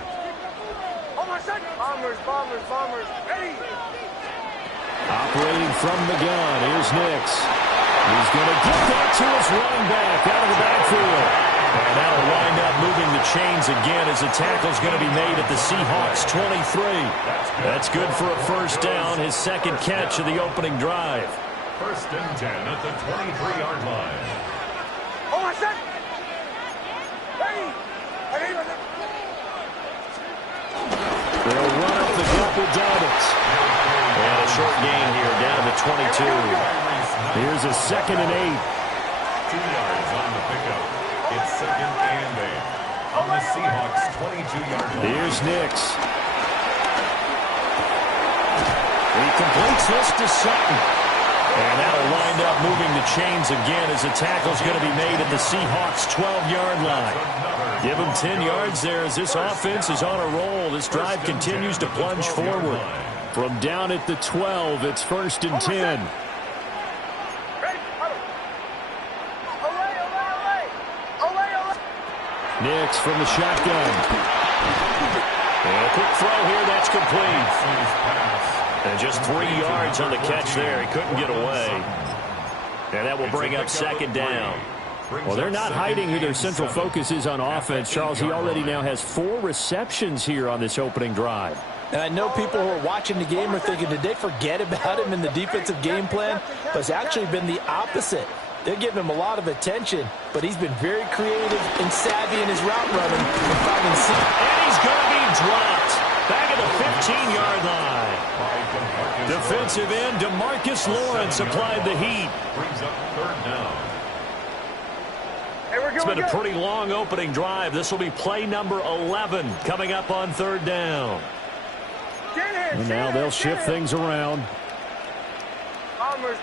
Bombers, ready! Operating from the gun, here's Nix. He's going to get that to his running back out of the backfield. And that'll wind up moving the chains again as the tackle's going to be made at the Seahawks 23. That's good for a first down, his 2nd catch of the opening drive. 1st and 10 at the 23-yard line. They'll run up the gut with Dobbins. And a short gain here down to the 22. Here's a 2nd and 8. 2 yards on the pickup. It's 2nd and 8 on the Seahawks 22-yard line. Here's Nix. He completes this to Sutton. And that'll wind up moving the chains again as the tackle's going to be made at the Seahawks 12-yard line. Give him 10 yards there as this offense is on a roll. This drive continues to plunge forward. From down at the 12, it's 1st and 10. Nix from the shotgun. And a quick throw here, that's complete. And just 3 yards on the catch there. He couldn't get away. And that will bring up 2nd down. Well, they're not hiding who their central focus is on offense. Charles, he already now has 4 receptions here on this opening drive. And I know people who are watching the game are thinking, did they forget about him in the defensive game plan? But it's actually been the opposite. They're giving him a lot of attention, but he's been very creative and savvy in his route running and finding seam. And he's going to be dropped back at the 15-yard line. Defensive end DeMarcus Lawrence applied the heat. Brings up 3rd down. It's been a pretty long opening drive. This will be play number 11 coming up on 3rd down. And now they'll shift things around. Bombers.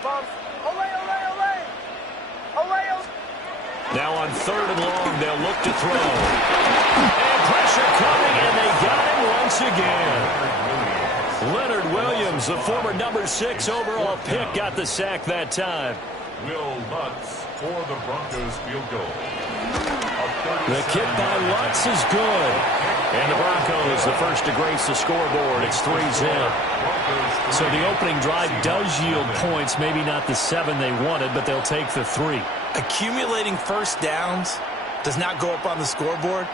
Now on 3rd and long, they'll look to throw. And pressure coming, and they got him once again. Leonard Williams, the former number 6 overall pick, got the sack that time. Will Lutz for the Broncos field goal. The kick by Lutz is good. And the Broncos, the first to grace the scoreboard. It's 3-zip. So the opening drive does yield points, maybe not the 7 they wanted, but they'll take the 3. Accumulating first downs does not go up on the scoreboard,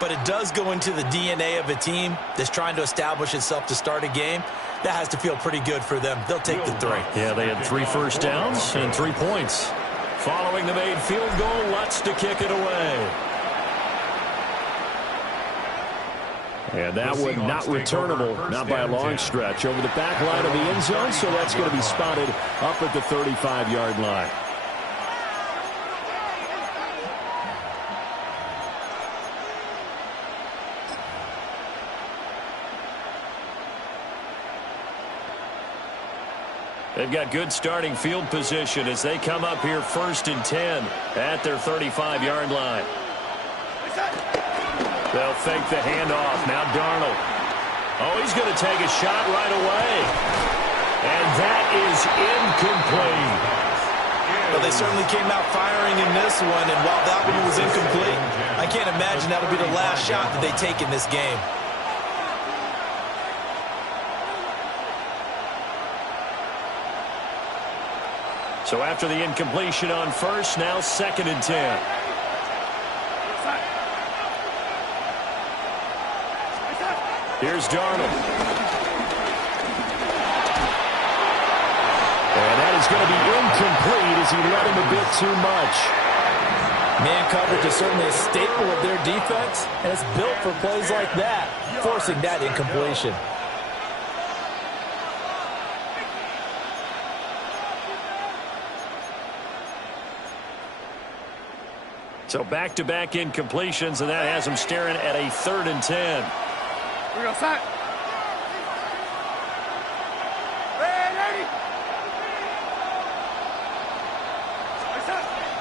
but it does go into the DNA of a team that's trying to establish itself to start a game. That has to feel pretty good for them. They'll take the 3. Yeah, they had 3 first downs and 3 points. Following the made field goal, Lutz to kick it away. And that one not returnable, not by a long stretch, over the back line of the end zone, so that's going to be spotted up at the 35-yard line. They've got good starting field position as they come up here 1st and 10 at their 35-yard line. They'll fake the handoff. Now Darnold. Oh, he's going to take a shot right away. And that is incomplete. Well, they certainly came out firing in this one, and while that one was incomplete, I can't imagine that'll be the last shot that they take in this game. So after the incompletion on 1st, now 2nd and 10. Here's Darnold. And that is going to be incomplete as he let him a bit too much. Man coverage is certainly a staple of their defense, and it's built for plays like that, forcing that incompletion. So back-to-back incompletions, and that has him staring at a 3rd and 10.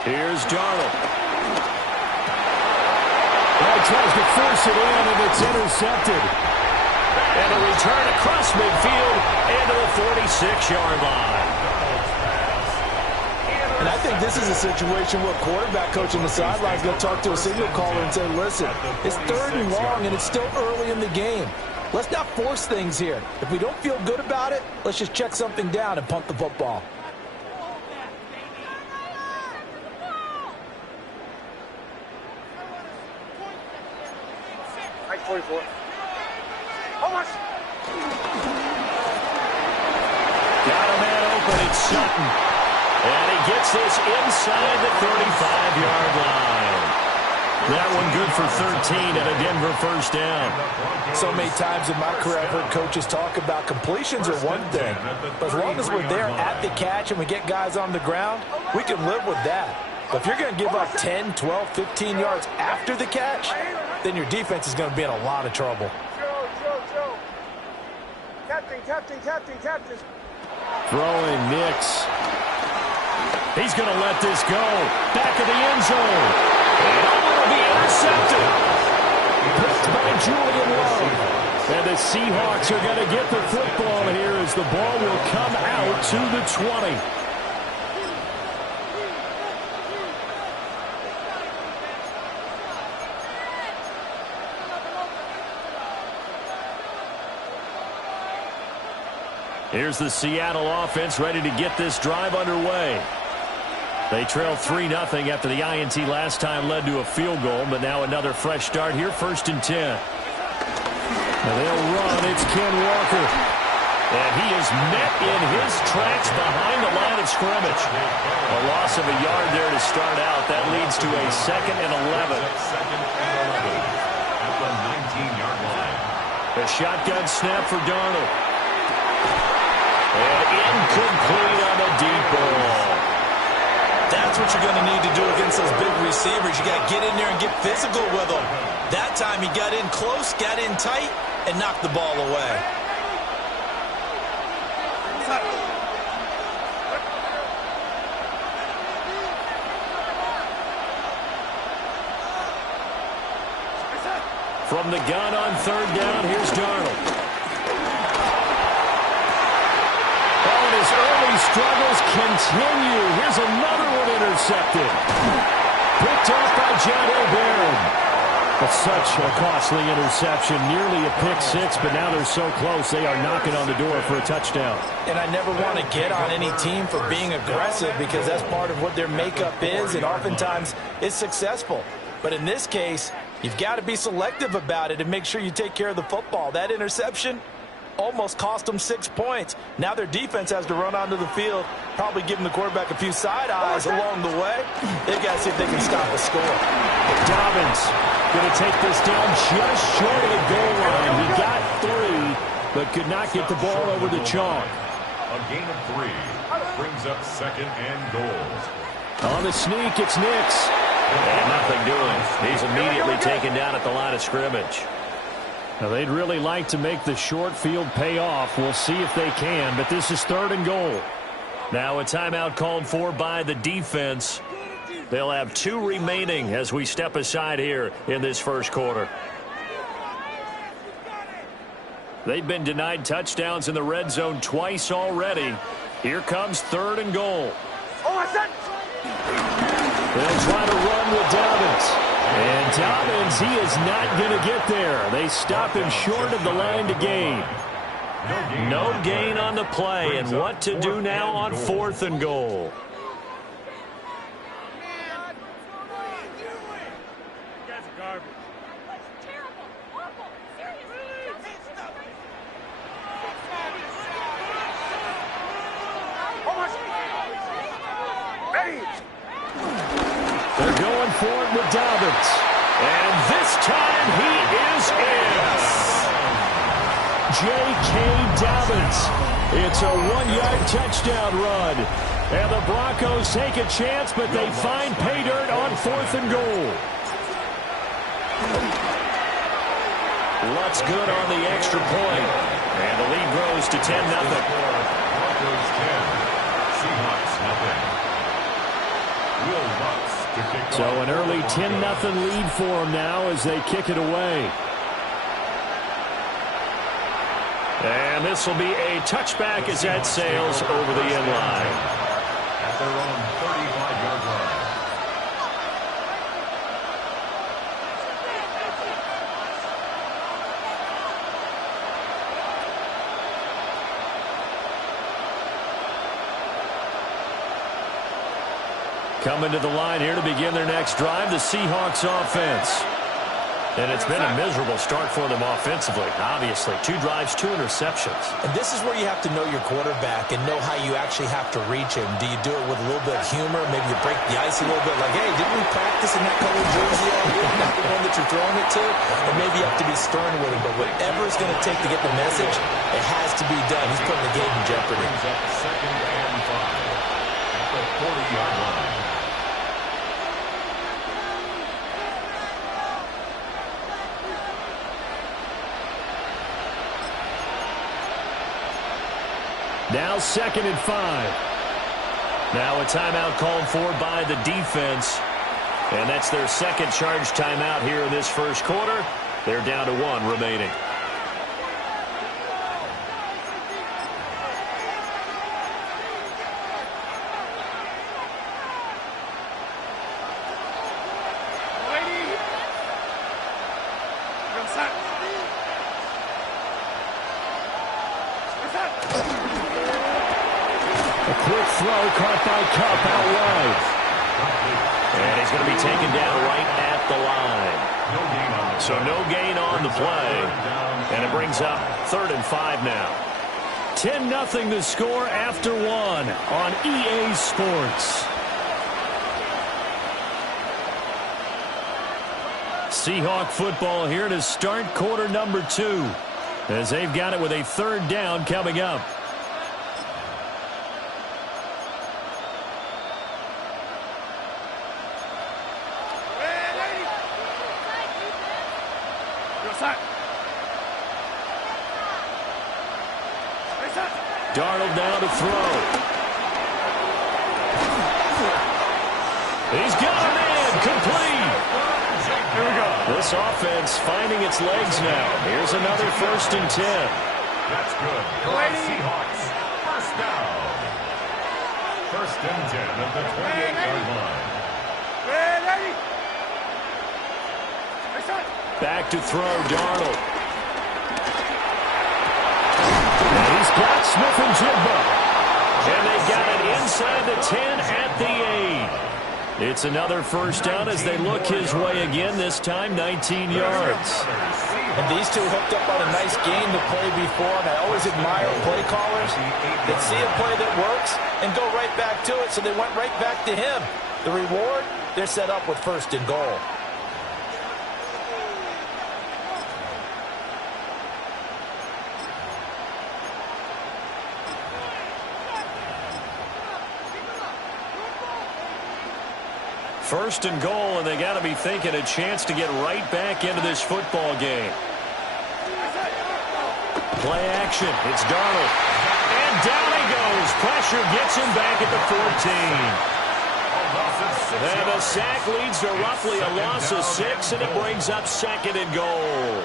Here's Darnold. Well, he tries to force it in, and it's intercepted. And a return across midfield into the 46-yard line. And I think this is a situation where a quarterback coach on the sideline is going to talk to a signal caller and say, listen, it's 3rd and long, and it's still early in the game. Let's not force things here. If we don't feel good about it, let's just check something down and punt the football. Like 44. How much? Got a man open. It's Sutton. And he gets this inside the 35-yard line. That one good for 13 and a Denver 1st down. So many times in my career I've heard coaches talk about completions are one thing, but as long as we're there at the catch and we get guys on the ground, we can live with that. But if you're going to give up 10, 12, 15 yards after the catch, then your defense is going to be in a lot of trouble. Joe. Captain. Throwing Nix. He's going to let this go. Back of the end zone. And will be intercepted. Picked by Julian Love. And the Seahawks are going to get the football here as the ball will come out to the 20. Here's the Seattle offense ready to get this drive underway. They trailed 3-0 after the INT last time led to a field goal, but now another fresh start here, 1st and 10. Now they'll run. It's Ken Walker. And he is met in his tracks behind the line of scrimmage. A loss of a yard there to start out. That leads to a 2nd and 11. At the 19-yard line. A shotgun snap for Darnold. And incomplete on the deep ball. That's what you're going to need to do against those big receivers. You got to get in there and get physical with them. That time he got in close, got in tight, and knocked the ball away. From the gun on 3rd down, here's Darnold. His early struggles continue. Here's another one intercepted. Picked off by John Barron. But such a costly interception. Nearly a pick 6, but now they're so close they are knocking on the door for a touchdown. And I never want to get on any team for being aggressive because that's part of what their makeup is, and oftentimes it's successful. But in this case, You've got to be selective about it and make sure you take care of the football. That interception almost cost them 6 points. Now their defense has to run onto the field, probably giving the quarterback a few side eyes along the way. They've got to see if they can stop a score. Dobbins going to take this down just short of the goal line. He got 3, but could not get the ball over the chalk. A gain of 3 brings up 2nd and goal. On the sneak, it's Nix. And nothing doing. He's immediately taken down at the line of scrimmage. Now, they'd really like to make the short field pay off. We'll see if they can, but this is 3rd and goal. Now a timeout called for by the defense. They'll have 2 remaining as we step aside here in this first quarter. They've been denied touchdowns in the red zone twice already. Here comes 3rd and goal. They'll try to run with Dobbins. And Dobbins, he is not going to get there. They stop him short of the line to gain. No gain on the play. And what to do now on 4th and goal. They're going for it with Dobbins. And this time he is in. J.K. Dobbins. It's a 1-yard touchdown run. And the Broncos take a chance, but they find pay dirt on 4th and goal. Lutz good on the extra point. And the lead grows to 10-0. Broncos 10, Seahawks nothing. So an early 10-0 lead for them now as they kick it away. And this will be a touchback as that sails over the end line. At their own 35-yard line. Coming to the line here to begin their next drive, the Seahawks offense. And it's been a miserable start for them offensively, obviously. 2 drives, 2 interceptions. And this is where you have to know your quarterback and know how you actually have to reach him. Do you do it with a little bit of humor? Maybe you break the ice a little bit, like, hey, didn't we practice in that colored jersey out here? Not the one that you're throwing it to? And maybe you have to be stern with him. But whatever it's going to take to get the message, it has to be done. He's putting the game in jeopardy. 2nd and 5 at the 40-yard line. Now 2nd and 5. Now a timeout called for by the defense. And that's their 2nd charge timeout here in this first quarter. They're down to 1 remaining. Quick throw caught by Kupp out wide. And he's going to be taken down right at the line. So no gain on the play. And it brings up 3rd and 5 now. 10-0 the score after 1 on EA Sports. Seahawk football here to start quarter number 2. As they've got it with a 3rd down coming up. Darnold now to throw. He's got a man complete. Here we go. This offense finding its legs now. Here's another 1st and 10. That's good. Seahawks. First down. 1st and 10 at the 28-yard line. Back to throw, Darnold. And he's got Smith and Jigba. And they got it inside the 10 at the 8. It's another first down as they look his way again, this time 19 yards. And these two hooked up on a nice game to play before, and I always admire play callers that see a play that works and go right back to it, so they went right back to him. The reward, they're set up with first and goal. First and goal, and they got to be thinking a chance to get right back into this football game. Play action. It's Darnold. And down he goes. Pressure gets him back at the 14. And a sack leads to roughly a loss of 6, and it brings up second and goal.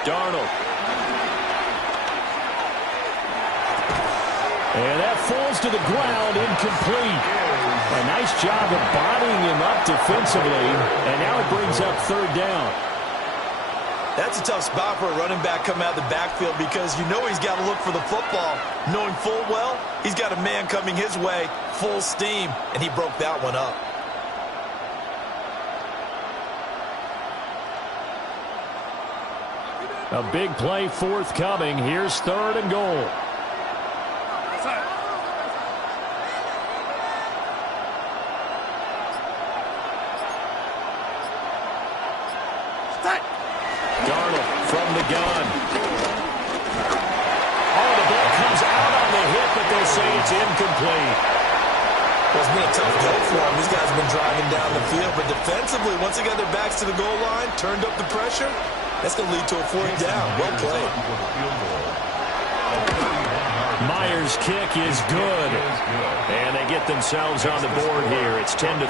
Darnold. And that falls to the ground, incomplete. A nice job of bodying him up defensively, and now it brings up third down. That's a tough spot for a running back coming out of the backfield because you know he's got to look for the football, knowing full well he's got a man coming his way, full steam, and he broke that one up. A big play forthcoming. Here's third and goal. Darnold from the gun. Oh, the ball comes out on the hit, but they'll say it's incomplete. Well, it's been a tough go for him. These guys have been driving down the field, but defensively, once they got their backs to the goal line, turned up the pressure, that's going to lead to a fourth down. Well played. Myers' kick is good. And they get themselves on the board here. It's 10-3.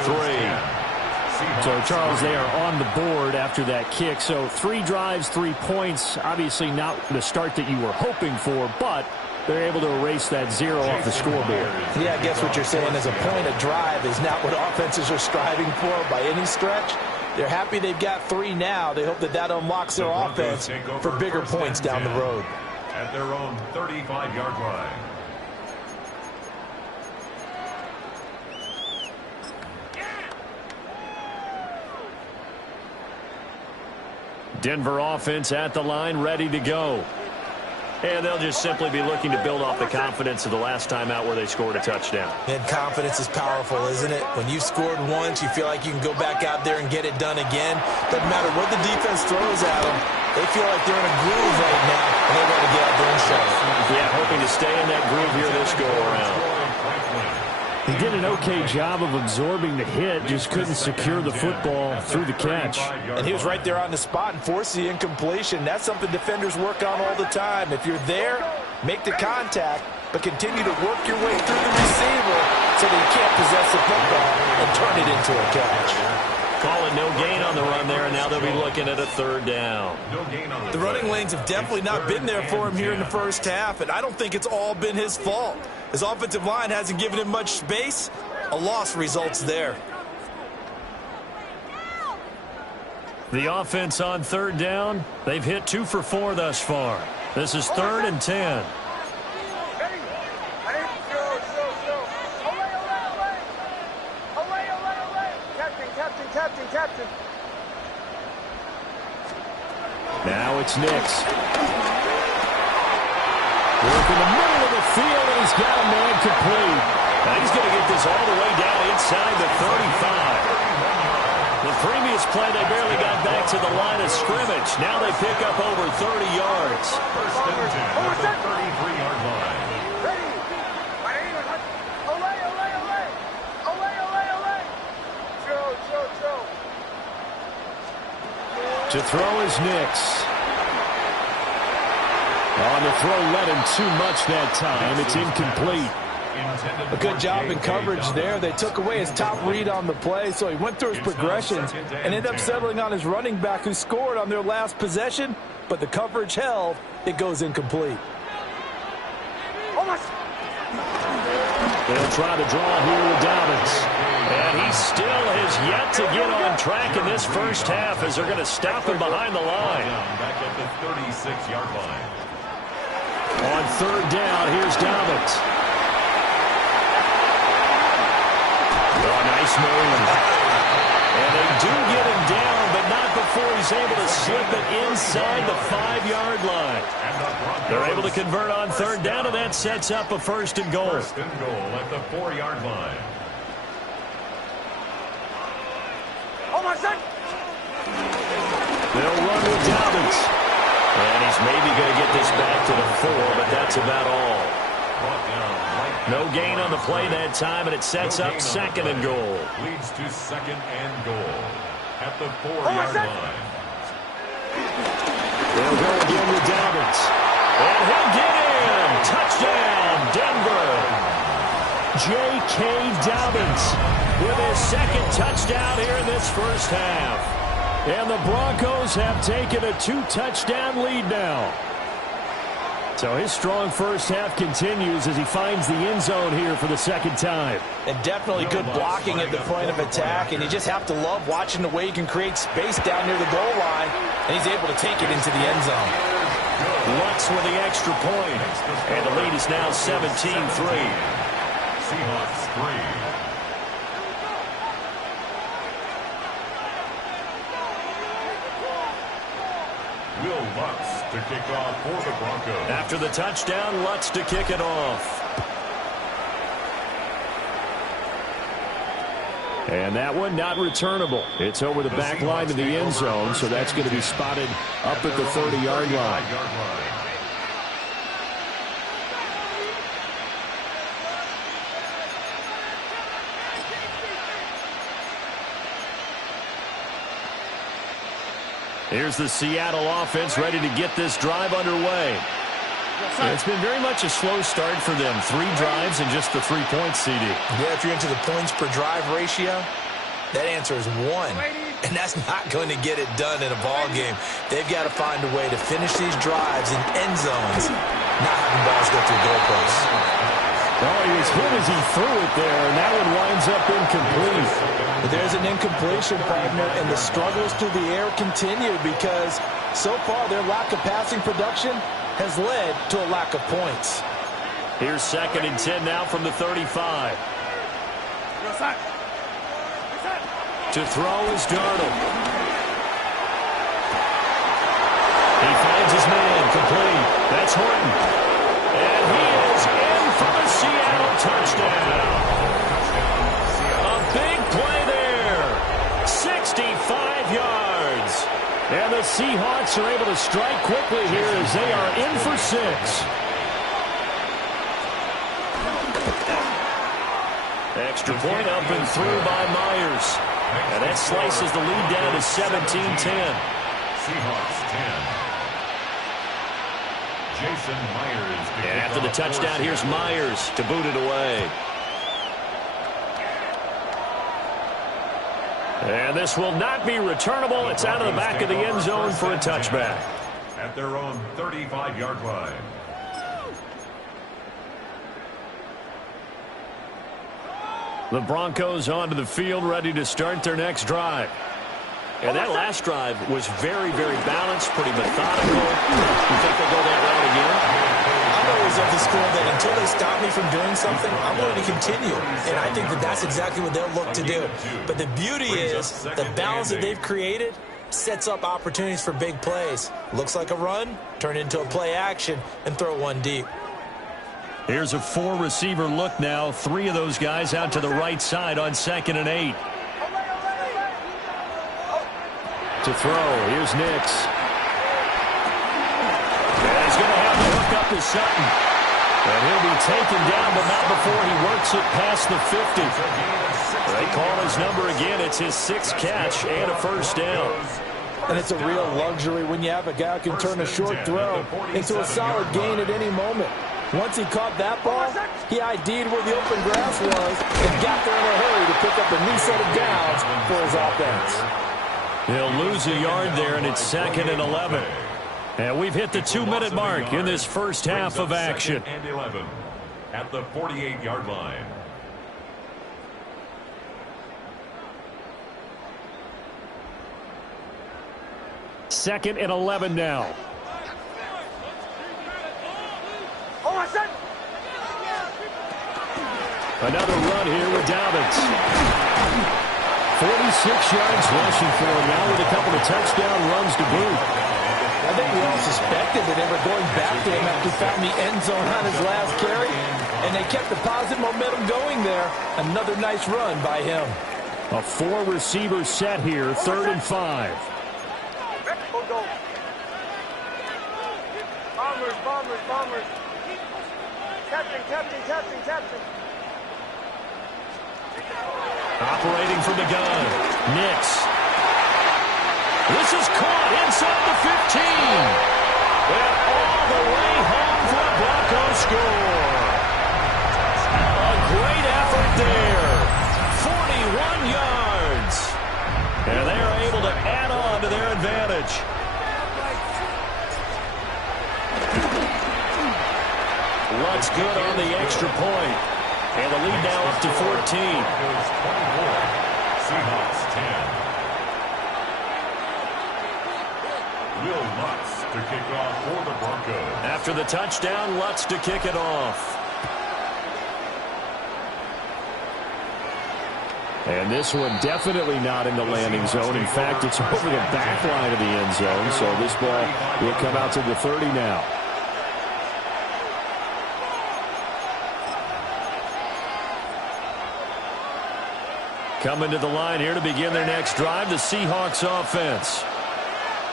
So, Charles, they are on the board after that kick. So 3 drives, 3 points. Obviously not the start that you were hoping for, but they're able to erase that 0 off the scoreboard. Yeah, I guess what you're saying is a point of drive is not what offenses are striving for by any stretch. They're happy they've got 3 now. They hope that that unlocks their offense for bigger points down the road. At their own 35-yard line. Denver offense at the line, ready to go. And they'll just simply be looking to build off the confidence of the last time out where they scored a touchdown. And confidence is powerful, isn't it? When you've scored once, you feel like you can go back out there and get it done again. Doesn't matter what the defense throws at them. They feel like they're in a groove right now, and they want to get out there and show it. Yeah, hoping to stay in that groove here this go-around. He did an okay job of absorbing the hit, just couldn't secure the football through the catch. And he was right there on the spot and forced the incompletion. That's something defenders work on all the time. If you're there, make the contact, but continue to work your way through the receiver so that you can't possess the football and turn it into a catch. Calling no gain on the run there, and now they'll be looking at a third down. The running lanes have definitely not been there for him here in the first half, and I don't think it's all been his fault. His offensive line hasn't given him much space. A loss results there. The offense on third down, they've hit 2 for 4 thus far. This is 3rd and 10. Captain. Now it's Nix. Work in the middle of the field, and he's got a man complete. Now he's going to get this all the way down inside the 35. The previous play, they barely got back to the line of scrimmage. Now they pick up over 30 yards. First and 10 at the 33-yard line. To throw is Nix. On the throw, led him too much that time. It's incomplete. A good job in coverage there. They took away his top read on the play, so he went through his progressions and ended up settling on his running back who scored on their last possession, but the coverage held. It goes incomplete. They'll try the draw here with Dobbins. And he still has yet to get on track in this first half as they're going to stop him behind the line. Back at the 36-yard line. On third down, here's Dobbins. Oh, nice move. And they do get him down, but not before he's able to slip it inside the 5-yard line. They're able to convert on third down, and that sets up a first and goal. First and goal at the 4-yard line. Oh, my son! They'll run with Dobbins. And he's maybe going to get this back to the 4, but that's about all. No gain on the play that time, and it sets up second and goal. Leads to second and goal at the 4-yard line. They'll go again with Dobbins. And he'll get in. Touchdown, Denver. J.K. Dobbins with his second touchdown here in this first half. And the Broncos have taken a 2-touchdown lead now. So his strong first half continues as he finds the end zone here for the second time. And definitely good blocking at the point of attack, and you just have to love watching the way he can create space down near the goal line, and he's able to take it into the end zone. Lutz with the extra point, and the lead is now 17-3. Seahawks 3. Will Lutz to kick off for the Broncos. After the touchdown, Lutz to kick it off. And that one not returnable. It's over the back line of the end zone, so that's going to be spotted up at the 30-yard line. Here's the Seattle offense ready to get this drive underway. And it's been very much a slow start for them. 3 drives and just the 3 points, CD. Yeah, if you're into the points per drive ratio, that answer is 1. And that's not going to get it done in a ball game. They've got to find a way to finish these drives in end zones, not having balls go through goalposts. Oh, he was hit as he threw it there, and that one winds up incomplete. But there's an incompletion, partner, and the struggles through the air continue because so far their lack of passing production has led to a lack of points. Here's 2nd and 10 now from the 35. To throw is Darnold. He finds his man, complete. That's Horton. And he is in for the Seattle touchdown. A big play there. 65 yards. And the Seahawks are able to strike quickly here as they are in for 6. Extra point up and through by Myers. And that slices the lead down to 17-10. Seahawks 10. Jason Myers. And after the touchdown, here's Myers to boot it away. And this will not be returnable. It's out of the back of the end zone for a touchback. At their own 35-yard line. The Broncos onto the field, ready to start their next drive. And that last drive was very, very balanced, pretty methodical. You think they'll go that route again? I'm always of the school that until they stop me from doing something, I'm going to continue. And I think that that's exactly what they'll look to do. But the beauty is the balance that they've created sets up opportunities for big plays. Looks like a run, turn it into a play action, and throw one deep. Here's a 4-receiver look now. 3 of those guys out to the right side on 2nd and 8. To throw, here's Nix. And he's going to have to hook up to Sutton. And he'll be taken down, but not before he works it past the 50. They call his number again. It's his 6th catch and a first down. And it's a real luxury when you have a guy who can turn a short throw into a solid gain at any moment. Once he caught that ball, he ID'd where the open grass was and got there in a hurry to pick up a new set of downs for his offense. He'll lose a yard there, and it's 2nd and 11. And we've hit the 2-minute mark in this first half of action. And 11 at the 48-yard line. 2nd and 11 now. Oh, my son! Another run here with Dobbins. 46 yards rushing for him now with a couple of touchdown runs to boot. I think we all suspected that they were going back to him after he found the end zone on his last carry, and they kept the positive momentum going there. Another nice run by him. A 4-receiver set here, 3rd and 5. Bombers. Captain. Operating from the gun, Nix. This is caught inside the 15. And all the way home for a Broncos score. A great effort there. 41 yards. And they are able to add on to their advantage. Lutz good on the extra point. And the lead now up to 14. Seahawks 10. Will Lutz to kick off for the Broncos. After the touchdown, Lutz to kick it off. And this one definitely not in the landing zone. In fact, it's over the back line of the end zone. So this ball will come out to the 30 now. Coming to the line here to begin their next drive, the Seahawks offense.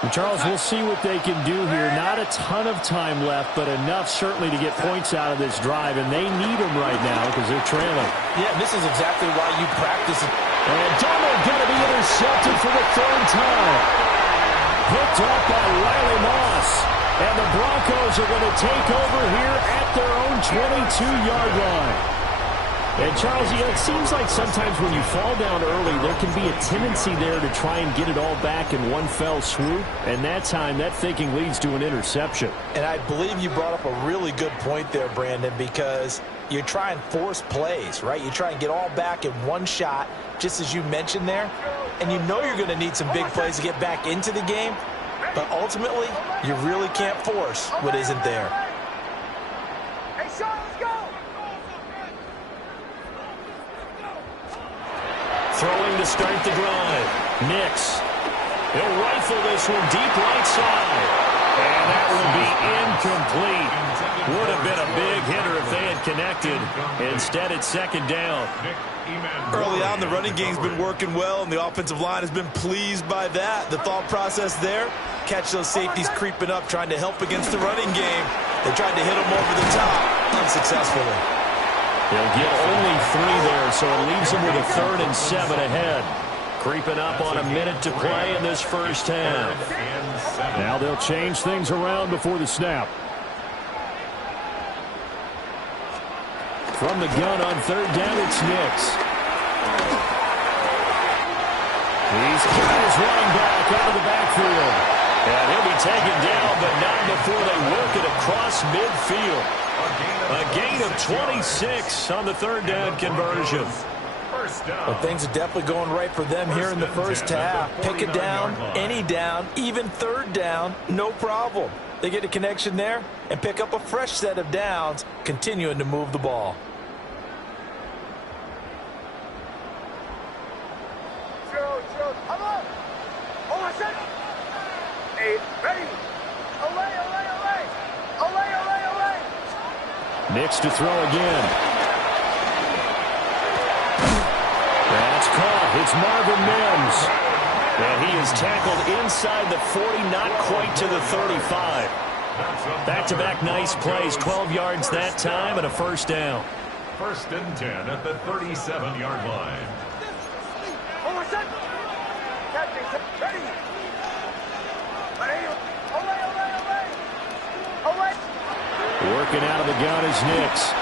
And Charles, we'll see what they can do here. Not a ton of time left, but enough certainly to get points out of this drive, and they need them right now because they're trailing. Yeah, this is exactly why you practice it. And Donald going to be intercepted for the 3rd time. Picked up by Riley Moss. And the Broncos are going to take over here at their own 22-yard line. And, Charles, it seems like sometimes when you fall down early, there can be a tendency there to try and get it all back in one fell swoop. And that time, that thinking leads to an interception. And I believe you brought up a really good point there, Brandon, because you try and force plays, right? You try and get all back in one shot, just as you mentioned there. And you know you're going to need some big plays to get back into the game. But ultimately, you really can't force what isn't there. Hey, Sean, let's go! Throwing to start the drive. Nix. He'll rifle this one deep right side. And that will be incomplete. Would have been a big hitter if they had connected. Instead, it's 2nd down. Early on, the running game's been working well, and the offensive line has been pleased by that. The thought process there, catch those safeties creeping up, trying to help against the running game. They tried to hit them over the top, unsuccessfully. They'll get only 3 there, so it leaves them with a 3rd and 7 ahead. Creeping up on a minute to play in this first half. Now they'll change things around before the snap. From the gun on 3rd down, it's Nix. He's got his running back out of the backfield. And he'll be taken down, but not before they work it across midfield. A gain of 26 on the 3rd down conversion. Well, things are definitely going right for them here in the first half. Pick a down, any down, even 3rd down, no problem. They get a connection there and pick up a fresh set of downs, continuing to move the ball. Come on! Oh, my son! Hey, ready! Away! Nix to throw again. That's caught. It's Marvin Mims. And he is tackled inside the 40, not quite to the 35. Back-to-back nice plays, 12 yards that time and a 1st down. 1st and 10 at the 37-yard line. Oh, my son! Captain, ready! Away! Working out of the gun is Nix.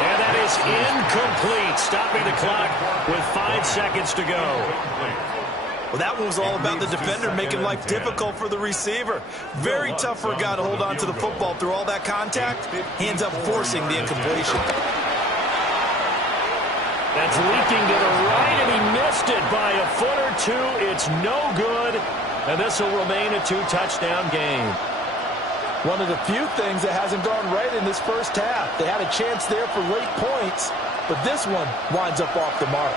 And that is incomplete, stopping the clock with 5 seconds to go. Well, that one was all about the defender making life difficult for the receiver. Very tough for a guy to hold on to the football through all that contact. He ends up forcing the incompletion. That's leaking to the right, and he missed it by a foot or two. It's no good. And this will remain a 2-touchdown game. One of the few things that hasn't gone right in this first half. They had a chance there for late points, but this one winds up off the mark.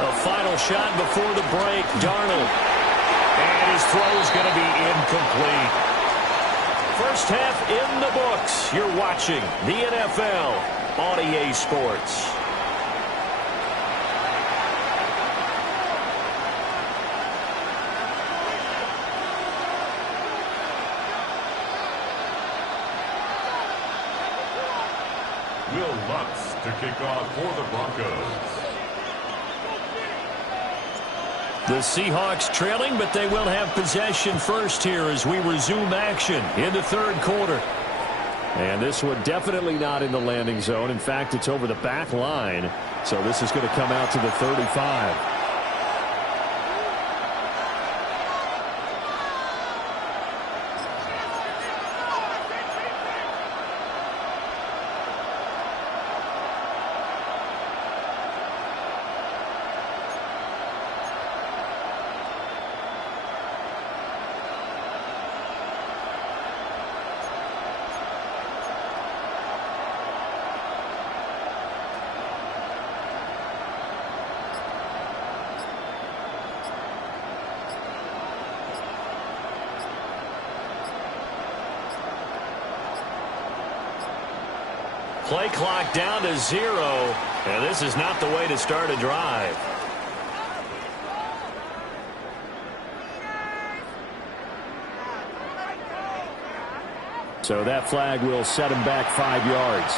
A final shot before the break. Darnold. And his throw's going to be incomplete. First half in the books. You're watching the NFL on EA Sports. Will Lutz to kick off for the Broncos. The Seahawks trailing, but they will have possession first here as we resume action in the third quarter. And this one definitely not in the landing zone. In fact, it's over the back line. So this is going to come out to the 35. Play clock down to 0, and this is not the way to start a drive. So that flag will set him back 5 yards.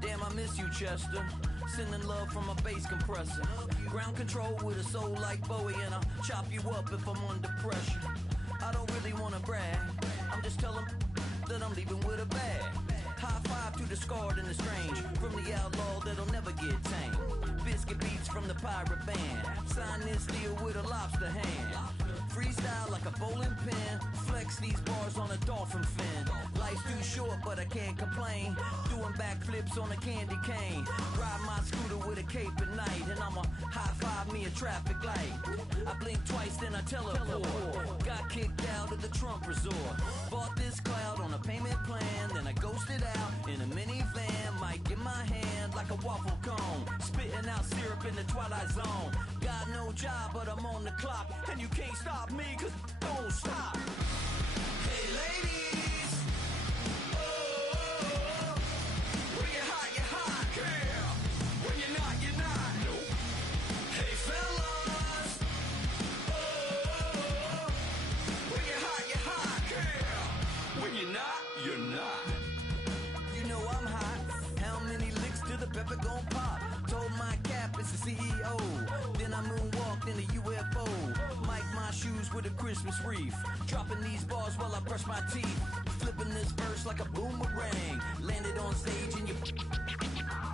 Damn, I miss you, Chester. Sending love from a bass compressor. Ground control with a soul like Bowie, and I'll chop you up if I'm under pressure. I don't really want to brag. I'm just telling that I'm leaving with a bag. High five to the scarred and the strange. From the outlaw that'll never get tamed. Biscuit beats from the pirate band. Sign this deal with a lobster hand. Freestyle like a bowling pin. Flex these bars on a dolphin fin. Life's too short, but I can't complain. Doing backflips on a candy cane. Ride my scooter with a cape at night. And I'ma high five me a traffic light. I blink twice, then I teleport. Got kicked out of the Trump resort. Bought this cloud on a payment plan. Then I ghosted out in a minivan. Mic in my hand like a waffle cone. Spitting out syrup in the twilight zone. Got no job, but I'm on the clock. And you can't stop me, cause don't stop. Hey ladies, oh, when you're hot, girl. When you're not, nope. Hey fellas, oh, when you're hot, girl. When you're not. You know I'm hot. How many licks till the pepper gon' pop? Told my cap it's the CEO. Then I moonwalked in a UFO. Mic my shoes with a Christmas wreath. Dropping these bars while I brush my teeth. Flipping this verse like a boomerang. Landed on stage in your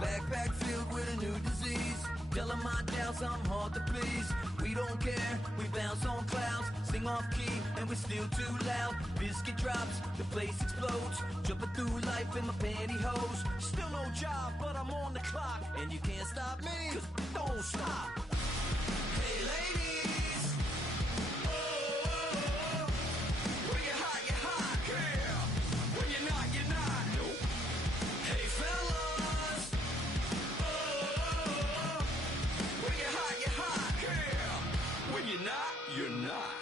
backpack filled with a new disease. Telling my doubts I'm hard to please. We don't care, we bounce on clouds. Sing off key and we it's still too loud. Biscuit drops, the place explodes. Jumping through life in my pantyhose. Still no job, but I'm on the clock. And you can't stop me, 'cause don't stop. Hey ladies, oh, when you're hot, yeah. When you're not, you're not. Nope. Hey fellas, oh, when you're hot, yeah. When you're not, you're not.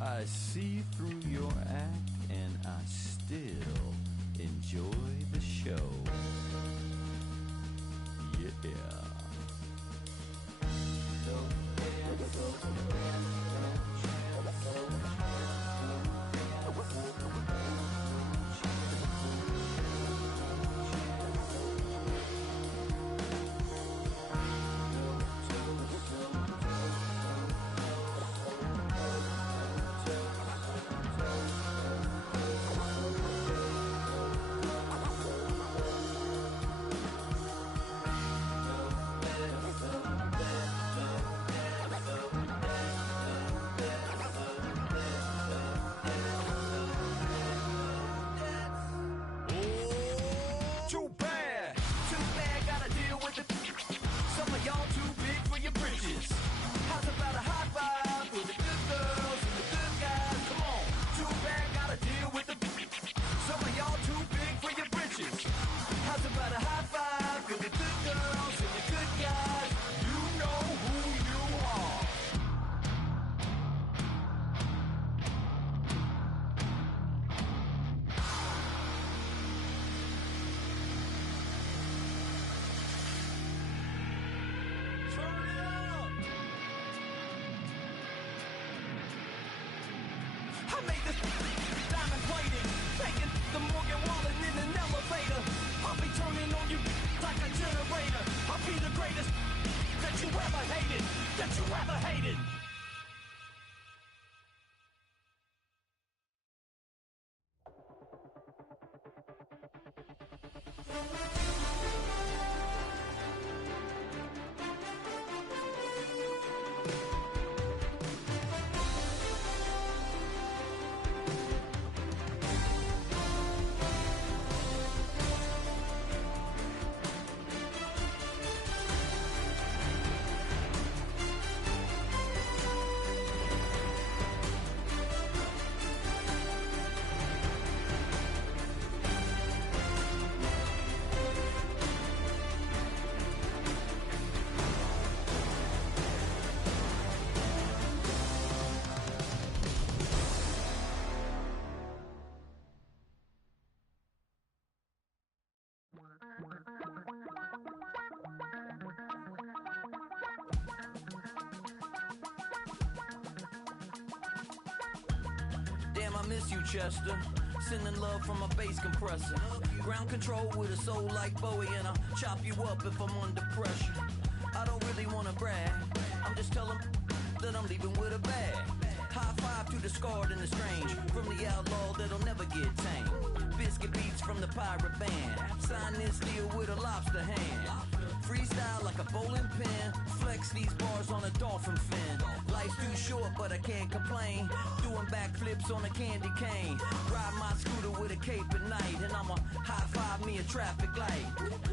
I see through your act and I still enjoy the show. Yeah. Damn, I miss you, Chester. Sending love from a bass compressor. Ground control with a soul like Bowie, and I'll chop you up if I'm under pressure. I don't really wanna brag, I'm just telling that I'm leaving with a bag. High five to the scarred and the strange, from the outlaw that'll never get tamed. Biscuit beats from the pirate band, sign this deal with a lobster hand. Freestyle like a bowling pin, flex these bars on a dolphin fin. Life's too short, but I can't complain. Doing backflips on a candy cane. Ride my scooter with a cape at night, and I'ma high five me a traffic light.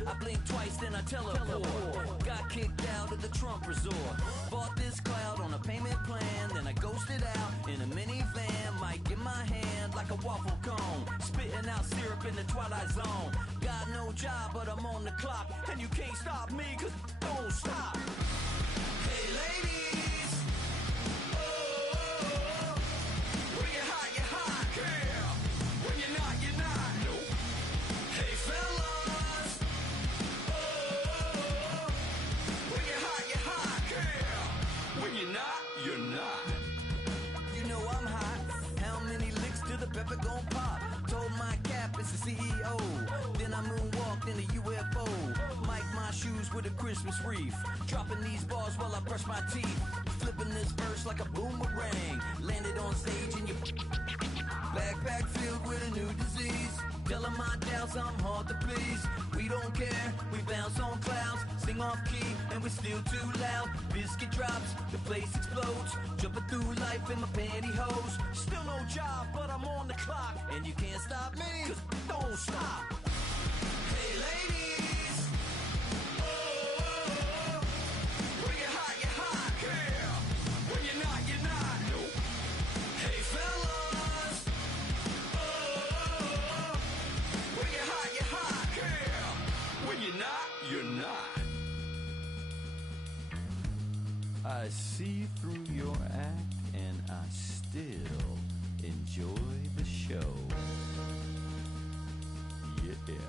I blink twice, then I teleport. Got kicked out of the Trump resort. Bought this cloud on a payment plan, then I ghosted out in a minivan. Mic in my hand like a waffle cone, spitting out syrup in the twilight zone. Got no job, but I'm on the clock, and you can't stop me, 'cause don't stop. Hey ladies, oh, when you're hot, yeah. When you're not, you're not. Nope. Hey fellas, oh, when you're hot, yeah. When you're not, you're not. You know I'm hot. How many licks till the pepper gon' pop? Told my cap it's the CEO. Then I moonwalked in a UFO. Mic my shoes with a Christmas wreath. Dropping these bars while I brush my teeth. Flipping this verse like a boomerang. Landed on stage and you Backpack filled with a new disease. Tell 'em my doubts, I'm hard to please. We don't care, we bounce on clouds. Sing off key, and we're still too loud. Biscuit drops, the place explodes. Jumping through life in my pantyhose. Still no job, but I'm on the clock. And you can't stop me, 'cause don't stop. Hey ladies, oh, when you're hot, yeah. When you're not, you're not. Nope. Hey fellas, oh, when you're hot, yeah. When you're not, you're not. I see through your act and I still enjoy the show. Yeah.